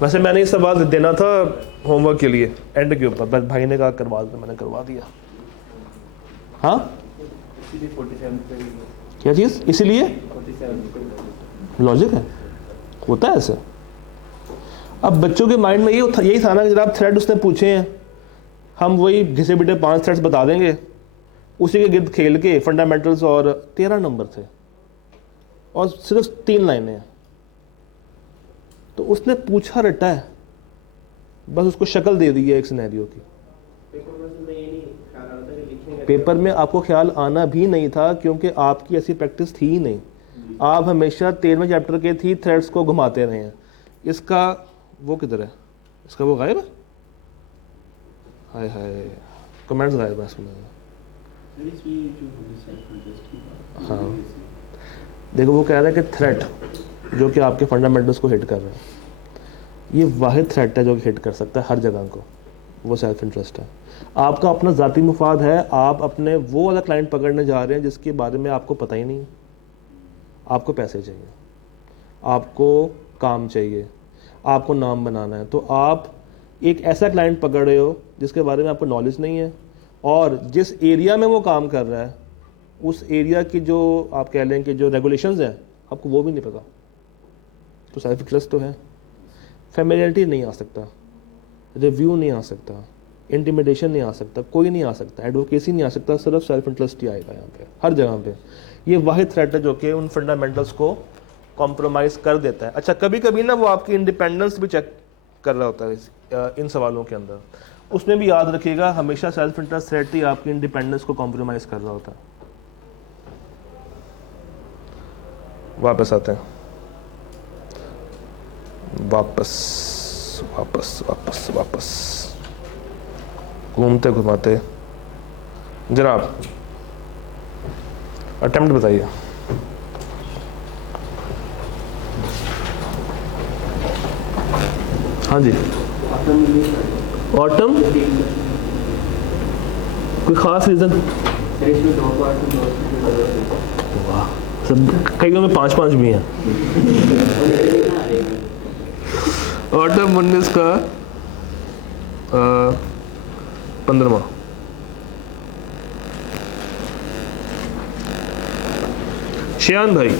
वैसे मैंने ये सवाल देना था होमवर्क के लिए एंड के ऊपर, बस भाई ने कहा करवा दो, मैंने करवा दिया। हाँ, इसीलिए 47 पे भी क्या चीज़? इसीलिए 47 लॉजिक है, होता है ऐसे। अब बच्चों के माइंड में यही था ना कि जब थ्रेड उसने पूछे हैं, हम वही घिसे पिटे 5 थ्रेड्स बता देंगे, उसी के गिर्द खेल के फंडामेंटल्स, और 13 नंबर थे और सिर्फ 3 लाइनें हैं। तो उसने पूछा रटा है, बस उसको शक्ल दे दी है एक सिनेरियो की। पेपर में ये नहीं ख्याल आ रहा था कि लिखेंगे, पेपर में आपको ख्याल आना भी नहीं था, क्योंकि आपकी ऐसी प्रैक्टिस थी ही नहीं। आप हमेशा 13वें चैप्टर के थी थ्रेड्स को घुमाते रहे हैं। इसका वो किधर है? इसका वो गायब है? हाय हाय, कमेंट्स गायब है इसमें। हाँ, देखो वो कह रहा है कि थ्रेट जो कि आपके फंडामेंटल्स को हिट कर रहा है, ये वाहिद थ्रेट है जो कि हिट कर सकता है हर जगह को, वो सेल्फ इंटरेस्ट है। आपका अपना ज़ाती मुफाद है, आप अपने वो वाला क्लाइंट पकड़ने जा रहे हैं जिसके बारे में आपको पता ही नहीं। आपको पैसे चाहिए, आपको काम चाहिए, आपको नाम बनाना है, तो आप एक ऐसा क्लाइंट पकड़ रहे हो जिसके बारे में आपको नॉलेज नहीं है, और जिस एरिया में वो काम कर रहा है उस एरिया की जो आप कह लें कि जो रेगुलेशंस हैं आपको वो भी नहीं पता। तो सेल्फ इंटरेस्ट तो है। फैमिलियरिटी नहीं आ सकता, रिव्यू नहीं आ सकता, इंटिमिडेशन नहीं आ सकता, कोई नहीं आ सकता, एडवोकेसी नहीं आ सकता, सिर्फ सेल्फ इंटरेस्ट ही आएगा यहाँ पे हर जगह पे। ये वाहिद थ्रेट है जो कि उन फंडामेंटल्स को कॉम्प्रोमाइज़ कर देता है। अच्छा, कभी कभी ना वो आपकी इंडिपेंडेंस भी चेक कर रहा होता है इन सवालों के अंदर, उसमें भी याद रखिएगा हमेशा सेल्फ इंटरेस्ट थ्रेट ही आपकी इंडिपेंडेंस को कॉम्प्रोमाइज़ कर रहा होता है। वापस आते हैं, वापस घूमते घुमाते। जनाब अटेम्प्ट बताइए। हाँ जी, ऑटम, कोई खास रीज़न? वाह, सब कईयों में 5-5 भी हैं। ऑटम 19 का 15वां। शयान भाई,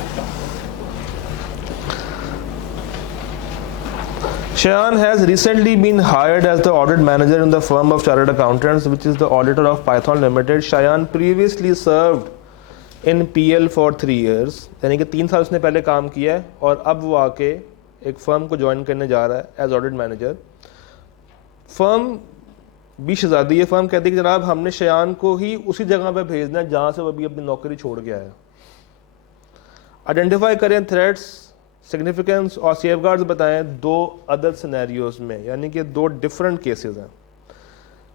Shayan has recently been hired as the audit manager in the firm of chartered accountants, which is the auditor of Python Limited. Shayan previously served in PL for 3 years, यानी कि 3 साल उसने पहले काम किया है, और अब वो आके एक फर्म को ज्वाइन करने जा रहा है एज ऑडिट मैनेजर। फर्म भी शहजादी है। फर्म कहती है कि जनाब हमने शयान को ही उसी जगह पे भेजना है जहाँ से वो अभी अपनी नौकरी छोड़ गया है। आइडेंटिफाई करें थ्रेट्स, सिग्निफिकेंस और सेफगार्ड्स बताएं 2 अदर सिनेरियोज में, यानी कि 2 डिफरेंट केसेस हैं।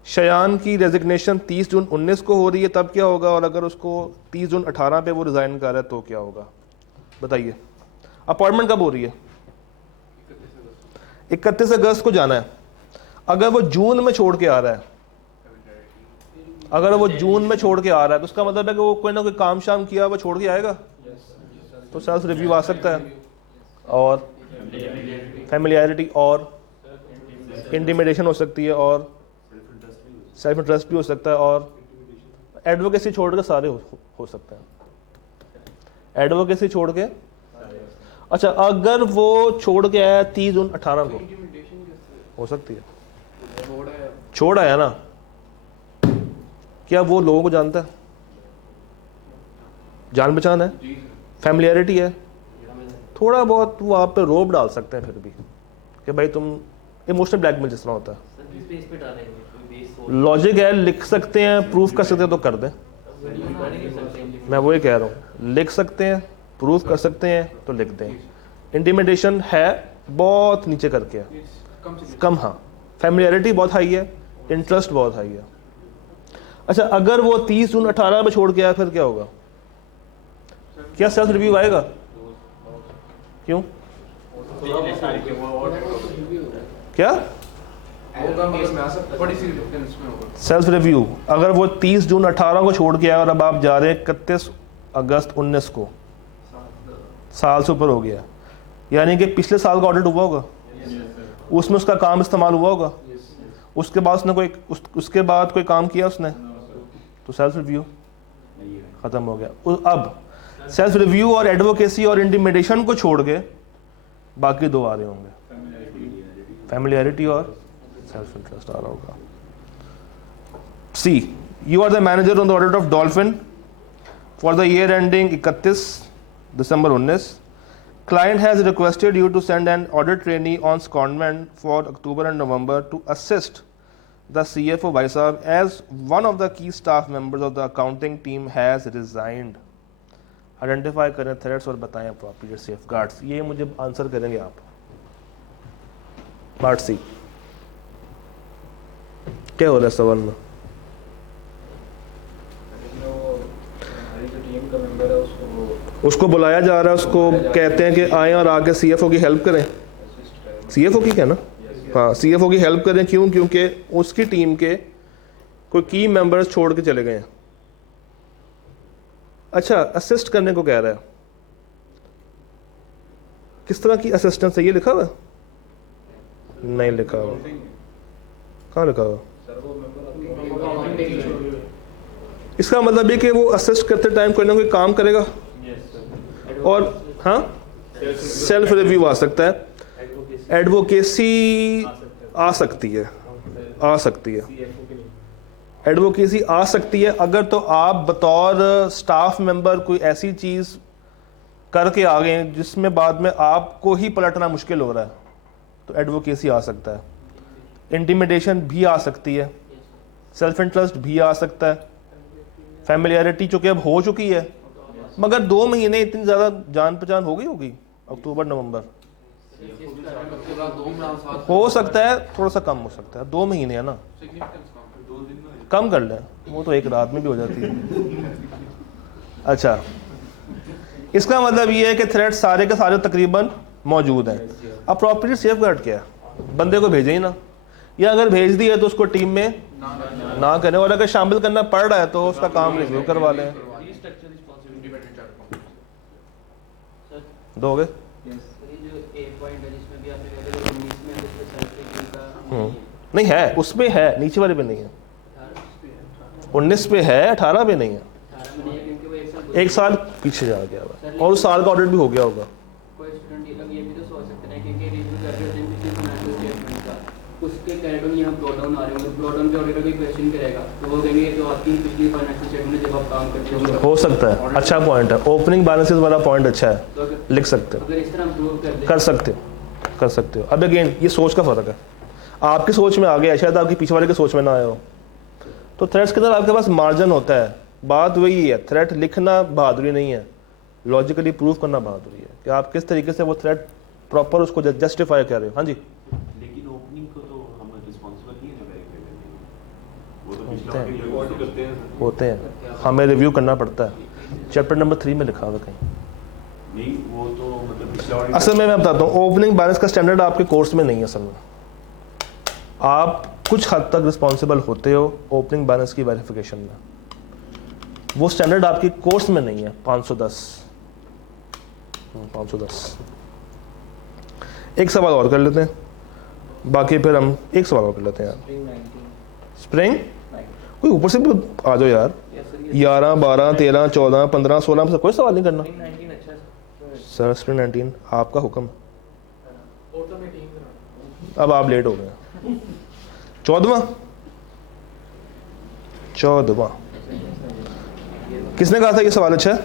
शयान की रेजिग्नेशन 30 जून 19 को हो रही है, तब क्या होगा, और अगर उसको 30 जून 18 पे वो रिज़ाइन कर रहा है तो क्या होगा, बताइए। अपॉइंटमेंट कब हो रही है? 31 अगस्त को जाना है। अगर वो जून में छोड़ के आ रहा है, अगर वो जून में छोड़ के आ रहा है तो उसका मतलब है कि वो कोई ना कोई काम शाम किया वो छोड़ के आएगा, तो सेल्फ रिव्यू आ सकता है, और फैमिलियरिटी और इंटिमिडेशन हो सकती है, और सेल्फ इंटरेस्ट भी हो सकता है, और एडवोकेसी छोड़ के सारे हो सकते हैं। एडवोकेसी छोड़ के, अच्छा अगर वो छोड़ के आया 30 जून 18 को, हो सकती है छोड़ आया ना, क्या वो लोगों को जानता है, जान पहचान है, फैमिलियरिटी है, थोड़ा बहुत वो आप पे रोब डाल सकते हैं फिर भी कि भाई तुम इमोशनल ब्लैकमेल जिस तरह होता है, लॉजिक है, लिख सकते हैं, प्रूफ कर सकते हैं तो कर दें। मैं वही कह रहा हूँ, लिख सकते हैं, प्रूव कर सकते हैं तो लिख दें। इंटीमिडेशन है बहुत नीचे करके है, कम, हाँ। फैमिलियरिटी बहुत हाई है, इंटरेस्ट बहुत हाई है। अच्छा, अगर वो 30 जून 18 में छोड़ के आया फिर क्या होगा? क्या सेल्फ रिव्यू आएगा? क्यों? क्या सेल्फ रिव्यू? अगर वो 30 जून 18 को छोड़ के आया और अब आप जा रहे हैं 31 अगस्त 19 को, साल से ऊपर हो गया, यानी कि पिछले साल का ऑडिट हुआ होगा, उसमें उसका काम इस्तेमाल हुआ होगा, उसके बाद उसने उसके बाद कोई काम किया उसने, तो सेल्फ रिव्यू खत्म हो गया। अब सेल्फ रिव्यू और एडवोकेसी और इंटिमिडेशन को छोड़ के बाकी दो आ रहे होंगे, फैमिलियरिटी और सेल्फ इंटरेस्ट आ रहा होगा। See, you are the manager on the audit of Dolphin for the year ending 31 December 19। Client has requested you to send an audit trainee on secondment for October and November to assist the CFO भाई साहब as one of the key staff members of the accounting team has resigned. Identify करें threats और बताएं appropriate safeguards। ये मुझे answer करेंगे आप। Part सी, क्या हो रहा है सवाल में? उसको बुलाया जा रहा है, उसको कहते हैं कि आए और आके सीएफओ की हेल्प करें। सीएफओ की क्या ना, हाँ, सीएफओ की हेल्प करें। क्यों? क्योंकि उसकी टीम के कोई की मेंबर्स छोड़ के चले गए हैं। अच्छा, असिस्ट करने को कह रहा है, किस तरह की असिस्टेंस है? ये लिखा हुआ? नहीं लिखा हुआ। कहाँ लिखा हुआ? इसका मतलब है कि वो असिस्ट करते टाइम कोई ना कोई काम करेगा और हाँ, सेल्फ रिव्यू आ सकता है, एडवोकेसी आ सकती है, एडवोकेसी आ सकती है। अगर तो आप बतौर स्टाफ मेंबर कोई ऐसी चीज़ करके आ गए जिसमें बाद में आपको ही पलटना मुश्किल हो रहा है, तो एडवोकेसी आ सकता है। इंटिमिडेशन भी आ सकती है, सेल्फ इंटरेस्ट भी आ सकता है, फैमिलियरिटी चूँकि अब हो चुकी है, मगर 2 महीने इतनी ज़्यादा जान पहचान हो गई होगी, अक्टूबर नवंबर, हो सकता है थोड़ा सा कम हो सकता है। 2 महीने है ना, कम कर लें, वो तो एक रात में भी हो जाती है। अच्छा, इसका मतलब ये है कि थ्रेट सारे के सारे तकरीबन मौजूद हैं। अप्रोप्रिएट सेफगार्ड क्या है? बंदे को भेजे ही ना, या अगर भेज दिया तो उसको टीम में ना करें, और अगर शामिल करना पड़ रहा है तो उसका काम रिव्यू करवा लें। दो हो गए? नहीं है, उसमें है, नीचे वाले पे नहीं है। 19 पे है, 18 पे नहीं है। 1 साल पीछे जा गया हुआ और उस साल का ऑडिट भी हो गया होगा। उसके कैरेक्टर यहाँ प्लॉट डाउन आ रहे होंगे, प्लॉट डाउन पे ऑडिटर कोई क्वेश्चन करेगा तो वो कहेंगे कि आपकी पिछली फाइनेंशियल स्टेटमेंट जब आप काम करते हो सकता है। अच्छा पॉइंट है, ओपनिंग बैलेंसेस वाला पॉइंट अच्छा है, तो लिख सकते हो, अगर इस तरह प्रूव कर सकते हो। अब अगेन ये सोच का फर्क है, आपकी सोच में आ गया, शायद आपकी पीछे वाले की सोच में ना आया हो। तो थ्रेट्स के अंदर आपके पास मार्जिन होता है। बात वही है, थ्रेट लिखना बहादुरी नहीं है, लॉजिकली प्रूव करना बहादुरी है कि आप किस तरीके से वो थ्रेट प्रॉपर उसको जस्टिफाई कर रहे हो। हाँ जी, लेकिन ओपनिंग को तो हम रिस्पांसिबल नहीं है वेरीफाई करने के, वो तो पिछला रिव्यू तो करते हैं, होते हैं, हमें रिव्यू करना पड़ता है। चैप्टर नंबर 3 में लिखा हुआ कहीं नहीं, वो तो मतलब पिछला ऑडिट। असल में मैं बताता हूँ, ओपनिंग बैलेंस का स्टैंडर्ड आपके कोर्स में नहीं है। असल में आप कुछ हद तक रिस्पॉन्सिबल होते हो ओपनिंग बैलेंस की वेरिफिकेशन में, वो स्टैंडर्ड आपके कोर्स में नहीं है। 510 एक सवाल और कर लेते हैं, बाकी फिर हम एक सवाल और कर लेते हैं यार। स्प्रिंग कोई ऊपर से भी आ जाओ यार। 11, 12, 13, 14, 15, 16 में से कोई सवाल नहीं करना सर। स्प्रिंग 19 आपका हुक्म। अब आप लेट हो गए। 14वां किसने कहा था ये सवाल अच्छा है?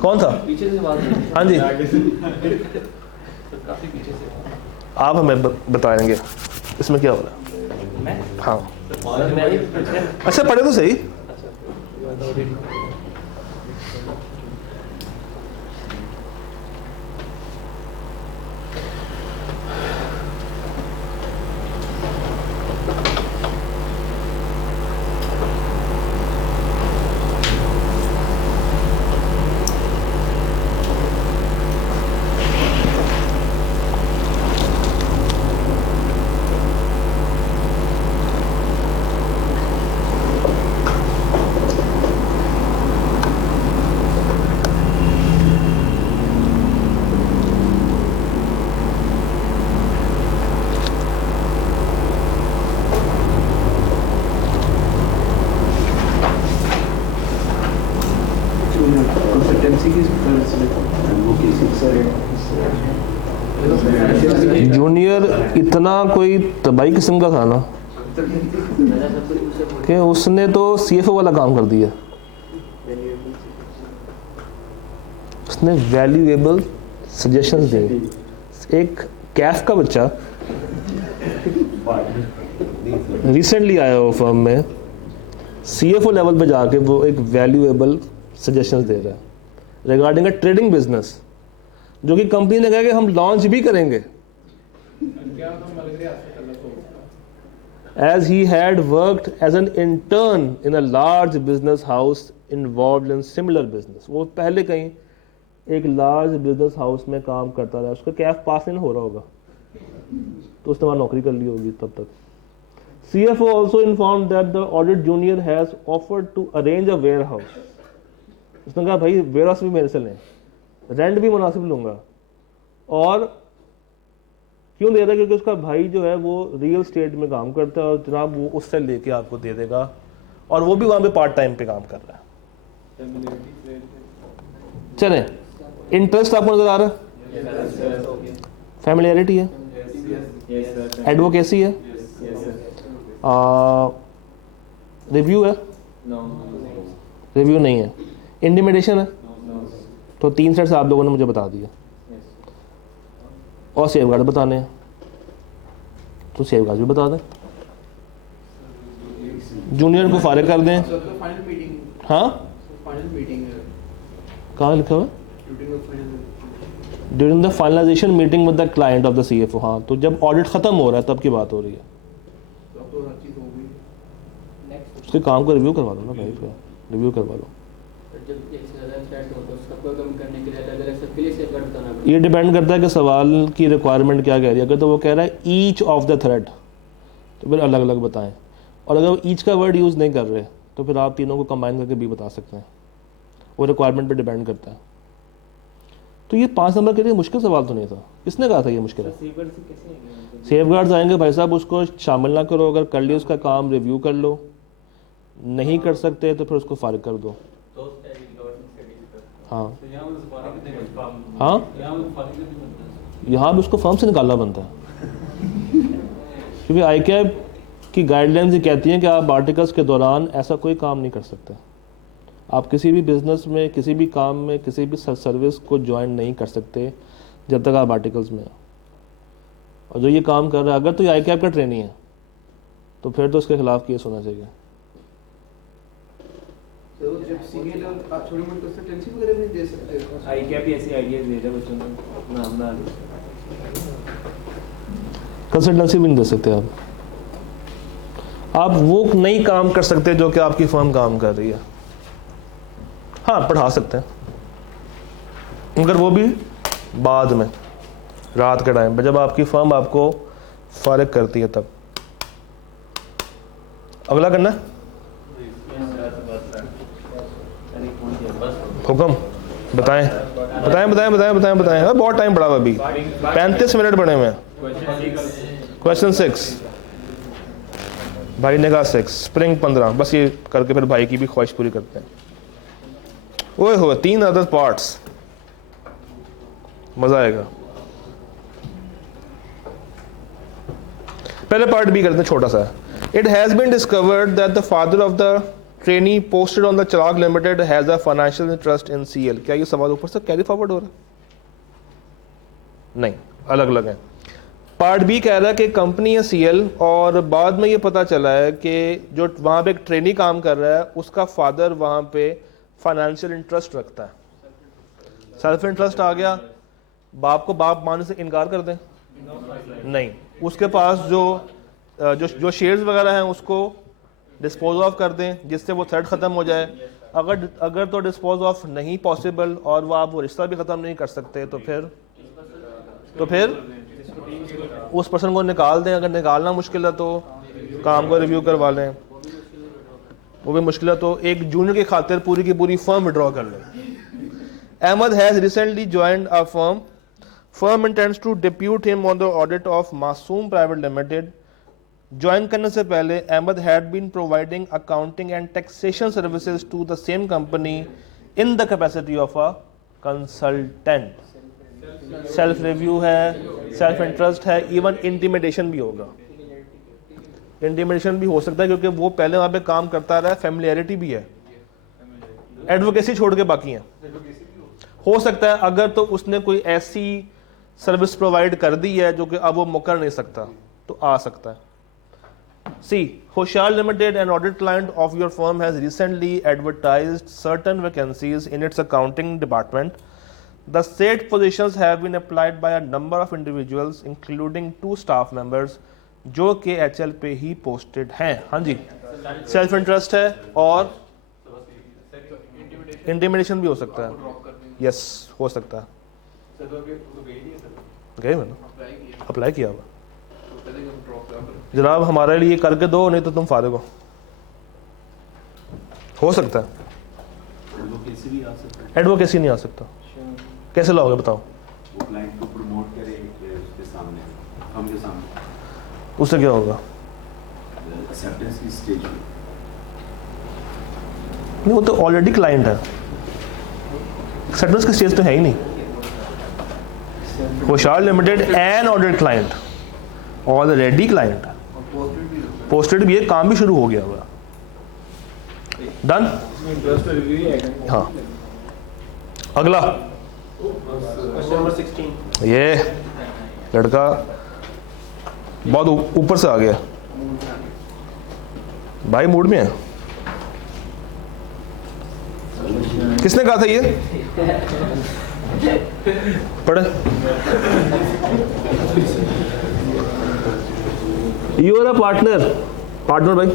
कौन था? पीछे से सवाल। हाँ जी, काफी पीछे से आप हमें बताएंगे इसमें क्या हो रहा है। हाँ, अच्छा पढ़े तो सही। जूनियर इतना कोई तबाही किस्म का था ना कि उसने तो CFO वाला काम कर दिया। उसने वैल्यूएबल सजेशंस दिए। एक कैफ का बच्चा रिसेंटली आया हो फर्म में, CFO लेवल पे जाके वो एक वैल्यूएबल सजेशंस दे रहा है रिगार्डिंग अ ट्रेडिंग बिजनेस, जो कि कंपनी ने कहा कि हम लॉन्च भी करेंगे। As he had worked as an intern in a large business house involved in similar business, वो पहले कहीं एक लार्ज बिजनेस हाउस में काम करता रहा, उसका कैफ पास नहीं हो रहा होगा तो उसने वहाँ नौकरी कर ली होगी तब तक। CFO also informed that the audit junior has offered to arrange a warehouse. उसने कहा भाई वेयरहाउस भी मेरे से लें, रेंट भी मुनासिब लूंगा। और क्यों दे रहा है? क्योंकि उसका भाई जो है वो रियल स्टेट में काम करता है और जनाब वो उससे लेके आपको दे देगा, और वो भी वहाँ पे पार्ट टाइम पे काम कर रहा है। चलें, इंटरेस्ट आपको नजर आ रहा है, फैमिलियरिटी है, एडवोकेसी है, रिव्यू है, रिव्यू नहीं है, इंटिमिडेशन है, तो 3 सेट्स आप लोगों ने मुझे बता दिया और सेफगार्ड बताने हैं तो सेफगार्ड भी बता दें। जूनियर को फारिग कर दें। हाँ, कहाँ लिखा हुआ? During the finalisation meeting with the client of the CFO। हाँ, तो जब ऑडिट खत्म हो रहा है तब की बात हो रही है। उसके काम को रिव्यू करवा दो ना भाई, उसका रिव्यू करवा दो। ये डिपेंड करता है कि सवाल की रिक्वायरमेंट क्या कह रही है। अगर तो वो कह रहा है ईच ऑफ द थ्रेड तो फिर अलग अलग बताएं, और अगर ईच का वर्ड यूज़ नहीं कर रहे तो फिर आप तीनों को कंबाइन करके भी बता सकते हैं। वो रिक्वायरमेंट पे डिपेंड करता है। तो ये 5 नंबर के लिए मुश्किल सवाल तो नहीं था। किसने कहा था ये मुश्किल है? सेफगार्ड्स आएंगे भाई साहब, उसको शामिल ना करो। अगर कर लिया उसका काम रिव्यू कर लो, नहीं कर सकते तो फिर उसको फारिग कर दो। हाँ हाँ, यहाँ भी उसको फर्म से निकालना बनता है, क्योंकि ICAP की गाइडलाइंस ये कहती हैं कि आप आर्टिकल्स के दौरान ऐसा कोई काम नहीं कर सकते। आप किसी भी बिजनेस में, किसी भी काम में, किसी भी सर्विस को ज्वाइन नहीं कर सकते जब तक आप आर्टिकल्स में हो। और जो ये काम कर रहा है, अगर तो ये ICAP का ट्रेनी है तो फिर तो उसके खिलाफ केस होना चाहिए। तो जब सीनियर लेवल आप छोटे मोटे कंसल्टेंसी वगैरह भी दे सकते हो? ICAP भी ऐसे आइडियाज दे रहा है बच्चों को, नाम ना ले। कंसल्टेंसी भी नहीं दे सकते आप वो नहीं काम कर सकते जो कि आपकी फर्म काम कर रही है। हाँ, पढ़ा सकते हैं, मगर वो भी बाद में, रात के टाइम पे जब आपकी फर्म आपको फारिग करती है तब। अगला करना है हुक्म, बताएं बताएं बताएं बताएं बताएं बताएं। बहुत टाइम पड़ा हुआ, अभी 35 मिनट बने हुए हैं। क्वेश्चन 6, भाई ने कहा 6, स्प्रिंग 15। बस ये करके फिर भाई की भी ख्वाहिश पूरी करते हैं। ओए हो, 3 अदर पार्ट्स, मजा आएगा। पहले पार्ट बी करते हैं, छोटा सा। It has been discovered that the father of the trainee posted on the Chirag limited has a financial interest in CL। क्या ये सवाल ऊपर से कैरी फॉरवर्ड हो रहा है? नहीं, अलग अलग है। पार्ट बी कह रहा है कि कंपनी है CL, और बाद में ये पता चला है कि जो वहाँ पे एक ट्रेनी काम कर रहा है उसका फादर वहाँ पे फाइनेंशियल इंटरेस्ट रखता है। सेल्फ इंटरेस्ट आ गया, बाप को बाप मानने से इनकार कर दें? नहीं, उसके पास जो शेयर्स वगैरह हैं उसको डिस्पोज ऑफ कर दें जिससे वो थ्रेड ख़त्म हो जाए। अगर तो डिस्पोज ऑफ नहीं पॉसिबल और वो रिश्ता भी ख़त्म नहीं कर सकते तो फिर उस पर्सन को निकाल दें। अगर निकालना मुश्किल है तो काम को रिव्यू करवा लें, वो भी मुश्किल है तो एक जूनियर की खातिर पूरी की पूरी फर्म विड्रॉ कर लें। Ahmed has recently joined a firm intends to depute him on the audit of Masoom private limited. Join करने से पहले Ahmed had been providing accounting and taxation services to the same company in the capacity of a consultant. Self review है, self interest है, even intimidation भी होगा। Intimidation भी हो सकता है क्योंकि वो पहले वहाँ पे काम करता रहा है, फैमिलियरिटी भी है, एडवोकेसी छोड़ के बाकी हैं। हो सकता है अगर तो उसने कोई ऐसी सर्विस प्रोवाइड कर दी है जो कि अब वो मुकर नहीं सकता, तो आ सकता है। See, Hoshar Limited, an audit client of your firm, has recently advertised certain vacancies in its accounting department. The said positions have been applied by a number of individuals, including 2 staff members, जो कि HL पे ही posted हैं। हाँ जी, self interest है और intimidation भी हो सकता है। यस, हो सकता है। गए मैंने अप्लाई किया हुआ। जनाब हमारे लिए करके दो, नहीं तो तुम फारिग हो सकता है। एडवोकेसी भी आ सकता है। एडवोकेसी नहीं आ सकता। कैसे लाओगे बताओ? वो क्लाइंट को प्रमोट करे उसके सामने, हम के सामने, उससे क्या होगा? एक्सेप्टेंस की स्टेज पे। नहीं, वो तो ऑलरेडी क्लाइंट है, एक्सेप्टेंस की स्टेज तो है ही नहीं। होशियार limited an audit client, already client, posted भी है, काम भी शुरू हो गया हुआ। डन। हाँ, अगला क्वेश्चन नंबर 16। ये लड़का बहुत ऊपर से आ गया भाई, मूड में है। किसने कहा था ये? पढ़े। यू आर अ पार्टनर भाई।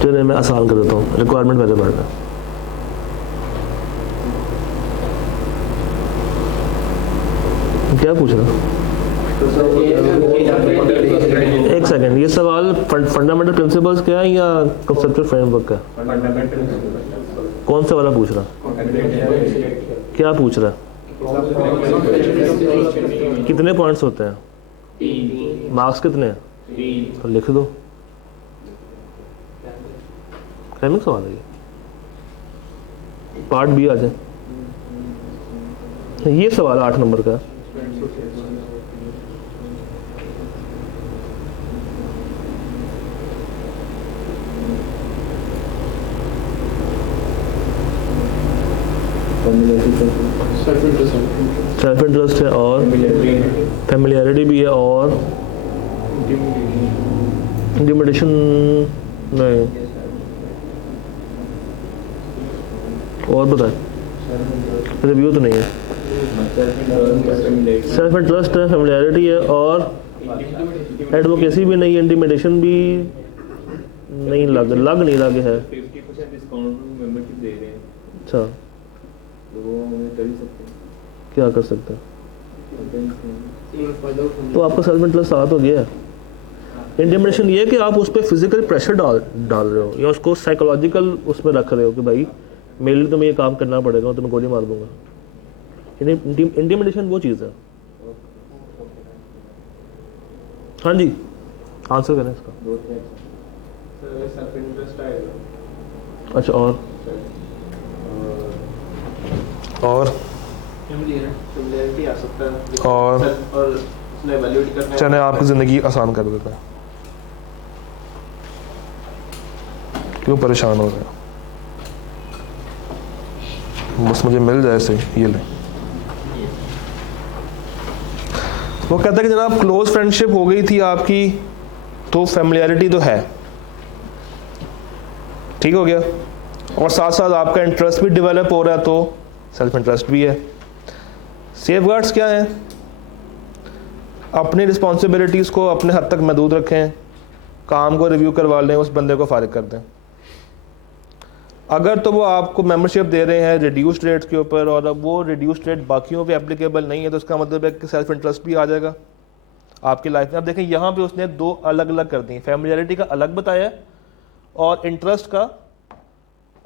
चलिए मैं आसान कर देता हूँ, रिक्वायरमेंट पहले पढ़ना। क्या पूछ रहा? एक सेकंड, ये सवाल फंडामेंटल प्रिंसिपल्स क्या है या कंसेप्चुअल फ्रेमवर्क का? कौन सा वाला पूछ रहा? क्या पूछ रहा? कितने पॉइंट्स होते हैं? मार्क्स कितने हैं? तो लिख दो। फ्रेमिंग सवाल है ये, पार्ट बी आ जाए। ये सवाल 8 नंबर का। सेल्फ इंटरेस्ट है और फैमिलियरिटी भी है और इंटिमिडेशन नहीं, और बताए रिव्यू तो नहीं है। सेल्फ इंटरेस्ट है, फैमिलियरिटी है और एडवोकेसी भी नहीं, इंटिमिडेशन भी नहीं लगे है। 50% डिस्काउंट मेंबरशिप दे रहे हैं। अच्छा, तो वो हमें कर ही सकते हैं। क्या कर सकते हैं? तो आपका सेल्फ इंटरेस्ट साथ हो गया। इंटिमिडेशन ये कि आप उस पर फिजिकल प्रेशर डाल रहे हो या उसको साइकोलॉजिकल उसमें रख रहे हो कि भाई मेरे लिए तुम्हें ये काम करना पड़ेगा, मैं तुम्हें गोली मार दूंगा। इंटिमिडेशन वो चीज़ है। हाँ जी, आंसर करें इसका। अच्छा, और फैमिलियरिटी आ सकता है और उसने वैल्यूएट करना है। चले आपकी ज़िंदगी आसान कर देता है। क्यों परेशान हो रहे हो? बस मुझे मिल जाए सही। ये ले, वो कहता है कि जनाब क्लोज फ्रेंडशिप हो गई थी आपकी तो फैमिलियरिटी तो है, ठीक हो गया, और साथ साथ आपका इंटरेस्ट भी डेवलप हो रहा है तो सेल्फ इंटरेस्ट भी है। सेफगार्ड्स क्या हैं? अपनी रिस्पॉन्सिबिलिटीज़ को अपने हद तक महदूद रखें, काम को रिव्यू करवा लें, उस बंदे को फारिग कर दें। अगर तो वो आपको मेंबरशिप दे रहे हैं रिड्यूस्ड रेट्स के ऊपर और अब वो रिड्यूस्ड रेट बाकियों पे एप्लीकेबल नहीं है, तो इसका मतलब है कि सेल्फ इंटरेस्ट भी आ जाएगा आपकी लाइफ में। अब देखें यहाँ पे उसने 2 अलग अलग कर दी, फैमिलियरिटी का अलग बताया और इंटरेस्ट का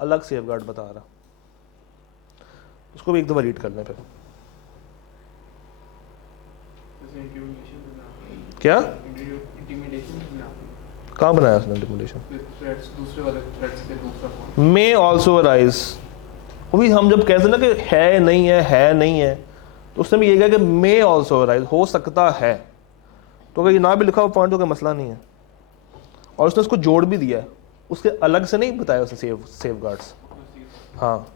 अलग सेफ गार्ड बता रहा, उसको भी एक दफ़ा रीड कर लें फिर। क्या कहाँ बनाया उसने इंटिमिडेशन? मे ऑल्सो अराइज, वो भी हम जब कहते हैं ना कि है नहीं है, तो उसने भी ये कहा कि मे ऑल्सो अराइज, हो सकता है। तो अगर ये ना भी लिखा हुआ पॉइंट तो कोई मसला नहीं है। और उसने उसको जोड़ भी दिया है, उसके अलग से नहीं बताया उसने सेफ गार्ड्स। हाँ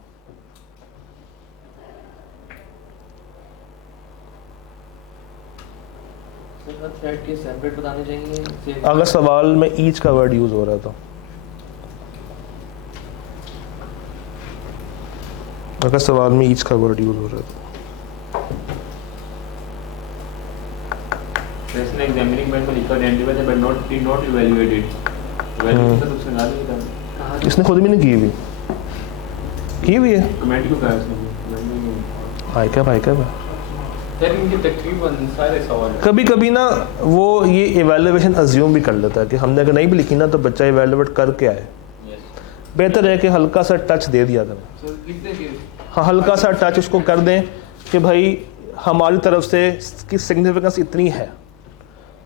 थ्रेड के सेपरेट बताने चाहिए अगर सवाल में ईच का वर्ड यूज हो रहा है तो, अगर सवाल में ईच का वर्ड यूज हो रहा है तो जैसे एग्जामिनिंग पॉइंट में लिखा identify but not did not evaluate it, evaluate तो उसने ना लिखा, इसने खुद भी नहीं की हुई है। कमेंट क्यों कहा उसने? भाई क्या सर इनके तकरीबन सारे सवाल हैं। कभी कभी ना वो ये इवैल्यूएशन अज्यूम भी कर लेता है कि हमने अगर नहीं भी लिखी ना तो बच्चा इवैल्यूएट करके आए। बेहतर है कि हल्का सा टच दे दिया करें। सर लिख दे कि हाँ, हल्का सा टच उसको कर दें कि भाई हमारी तरफ से इसकी सिग्निफिकेंस इतनी है,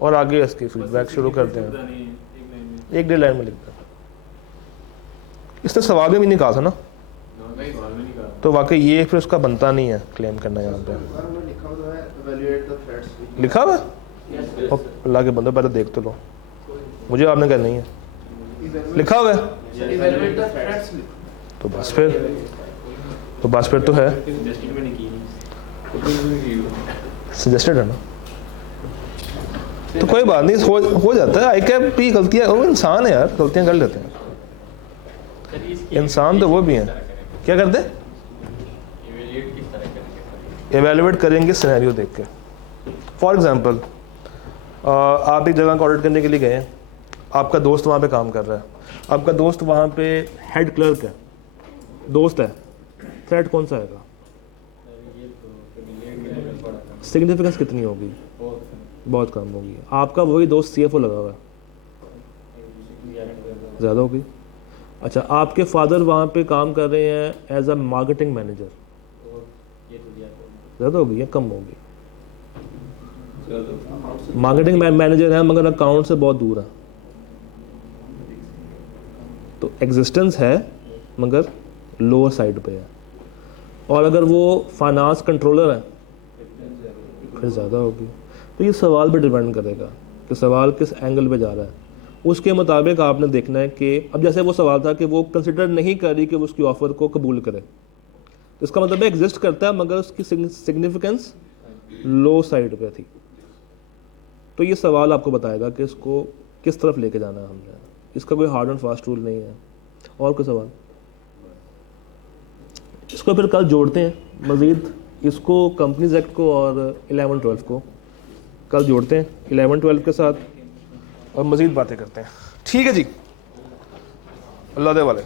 और आगे इसकी फीडबैक शुरू कर दें। एक डेढ़ लाइन में लिख दें। इसने सवाल में भी नहीं कहा था ना, सवाल में नहीं कहा। तो वाकई ये फिर उसका बनता नहीं है क्लेम करना। यहाँ पे लिखा हुआ है evaluate the threats। लिखा हुआ है? और अल्लाह के बंदे पहले देख तो लो, मुझे आपने कहना नहीं है लिखा हुआ है इवैल्यूएट द थ्रेट्स। तो बस फिर तो है, जस्टिस मैंने की नहीं, सजेस्टेड है ना, तो कोई बात नहीं, हो जाता है। आई कैप भी गलतियाँ, वो इंसान है यार, गलतियाँ कर लेते हैं इंसान, तो वो भी हैं। क्या करते हैं? एवेल्युएट करेंगे सिनेरियो देख के। फॉर एग्जांपल आप एक जगह को ऑडिट करने के लिए गए हैं, आपका दोस्त वहाँ पे काम कर रहा है, आपका दोस्त वहाँ पे हेड क्लर्क है, दोस्त है, थ्रेट कौन सा आएगा? सिग्निफिकेंस कितनी होगी? बहुत कम होगी। आपका वही दोस्त सीएफओ लगा हुआ है, ज़्यादा होगी। अच्छा, आपके फादर वहाँ पे काम कर रहे हैं एज अ मार्केटिंग मैनेजर, ज़्यादा होगी या कम होगी? मार्केटिंग मैनेजर है मगर अकाउंट से बहुत दूर है, तो एग्जिस्टेंस है मगर लोअर साइड पे है। और अगर वो फाइनेंस कंट्रोलर है फिर ज़्यादा होगी। तो ये सवाल पे डिपेंड करेगा कि सवाल किस एंगल पे जा रहा है, उसके मुताबिक आपने देखना है कि अब जैसे वो सवाल था कि वो कंसिडर नहीं कर रही कि वो उसकी ऑफ़र को कबूल करे, तो इसका मतलब एग्जिस्ट करता है मगर उसकी सिग्निफिकेंस लो साइड पे थी। तो ये सवाल आपको बताएगा कि इसको किस तरफ लेके जाना है हमने। इसका कोई हार्ड एंड फास्ट रूल नहीं है। और कोई सवाल? इसको फिर कल जोड़ते हैं मज़ीद, इसको कंपनीज एक्ट को और 11-12 को कल जोड़ते हैं 11-12 के साथ और मज़ीद बातें करते हैं। ठीक है जी, अल्लाह दे वाले।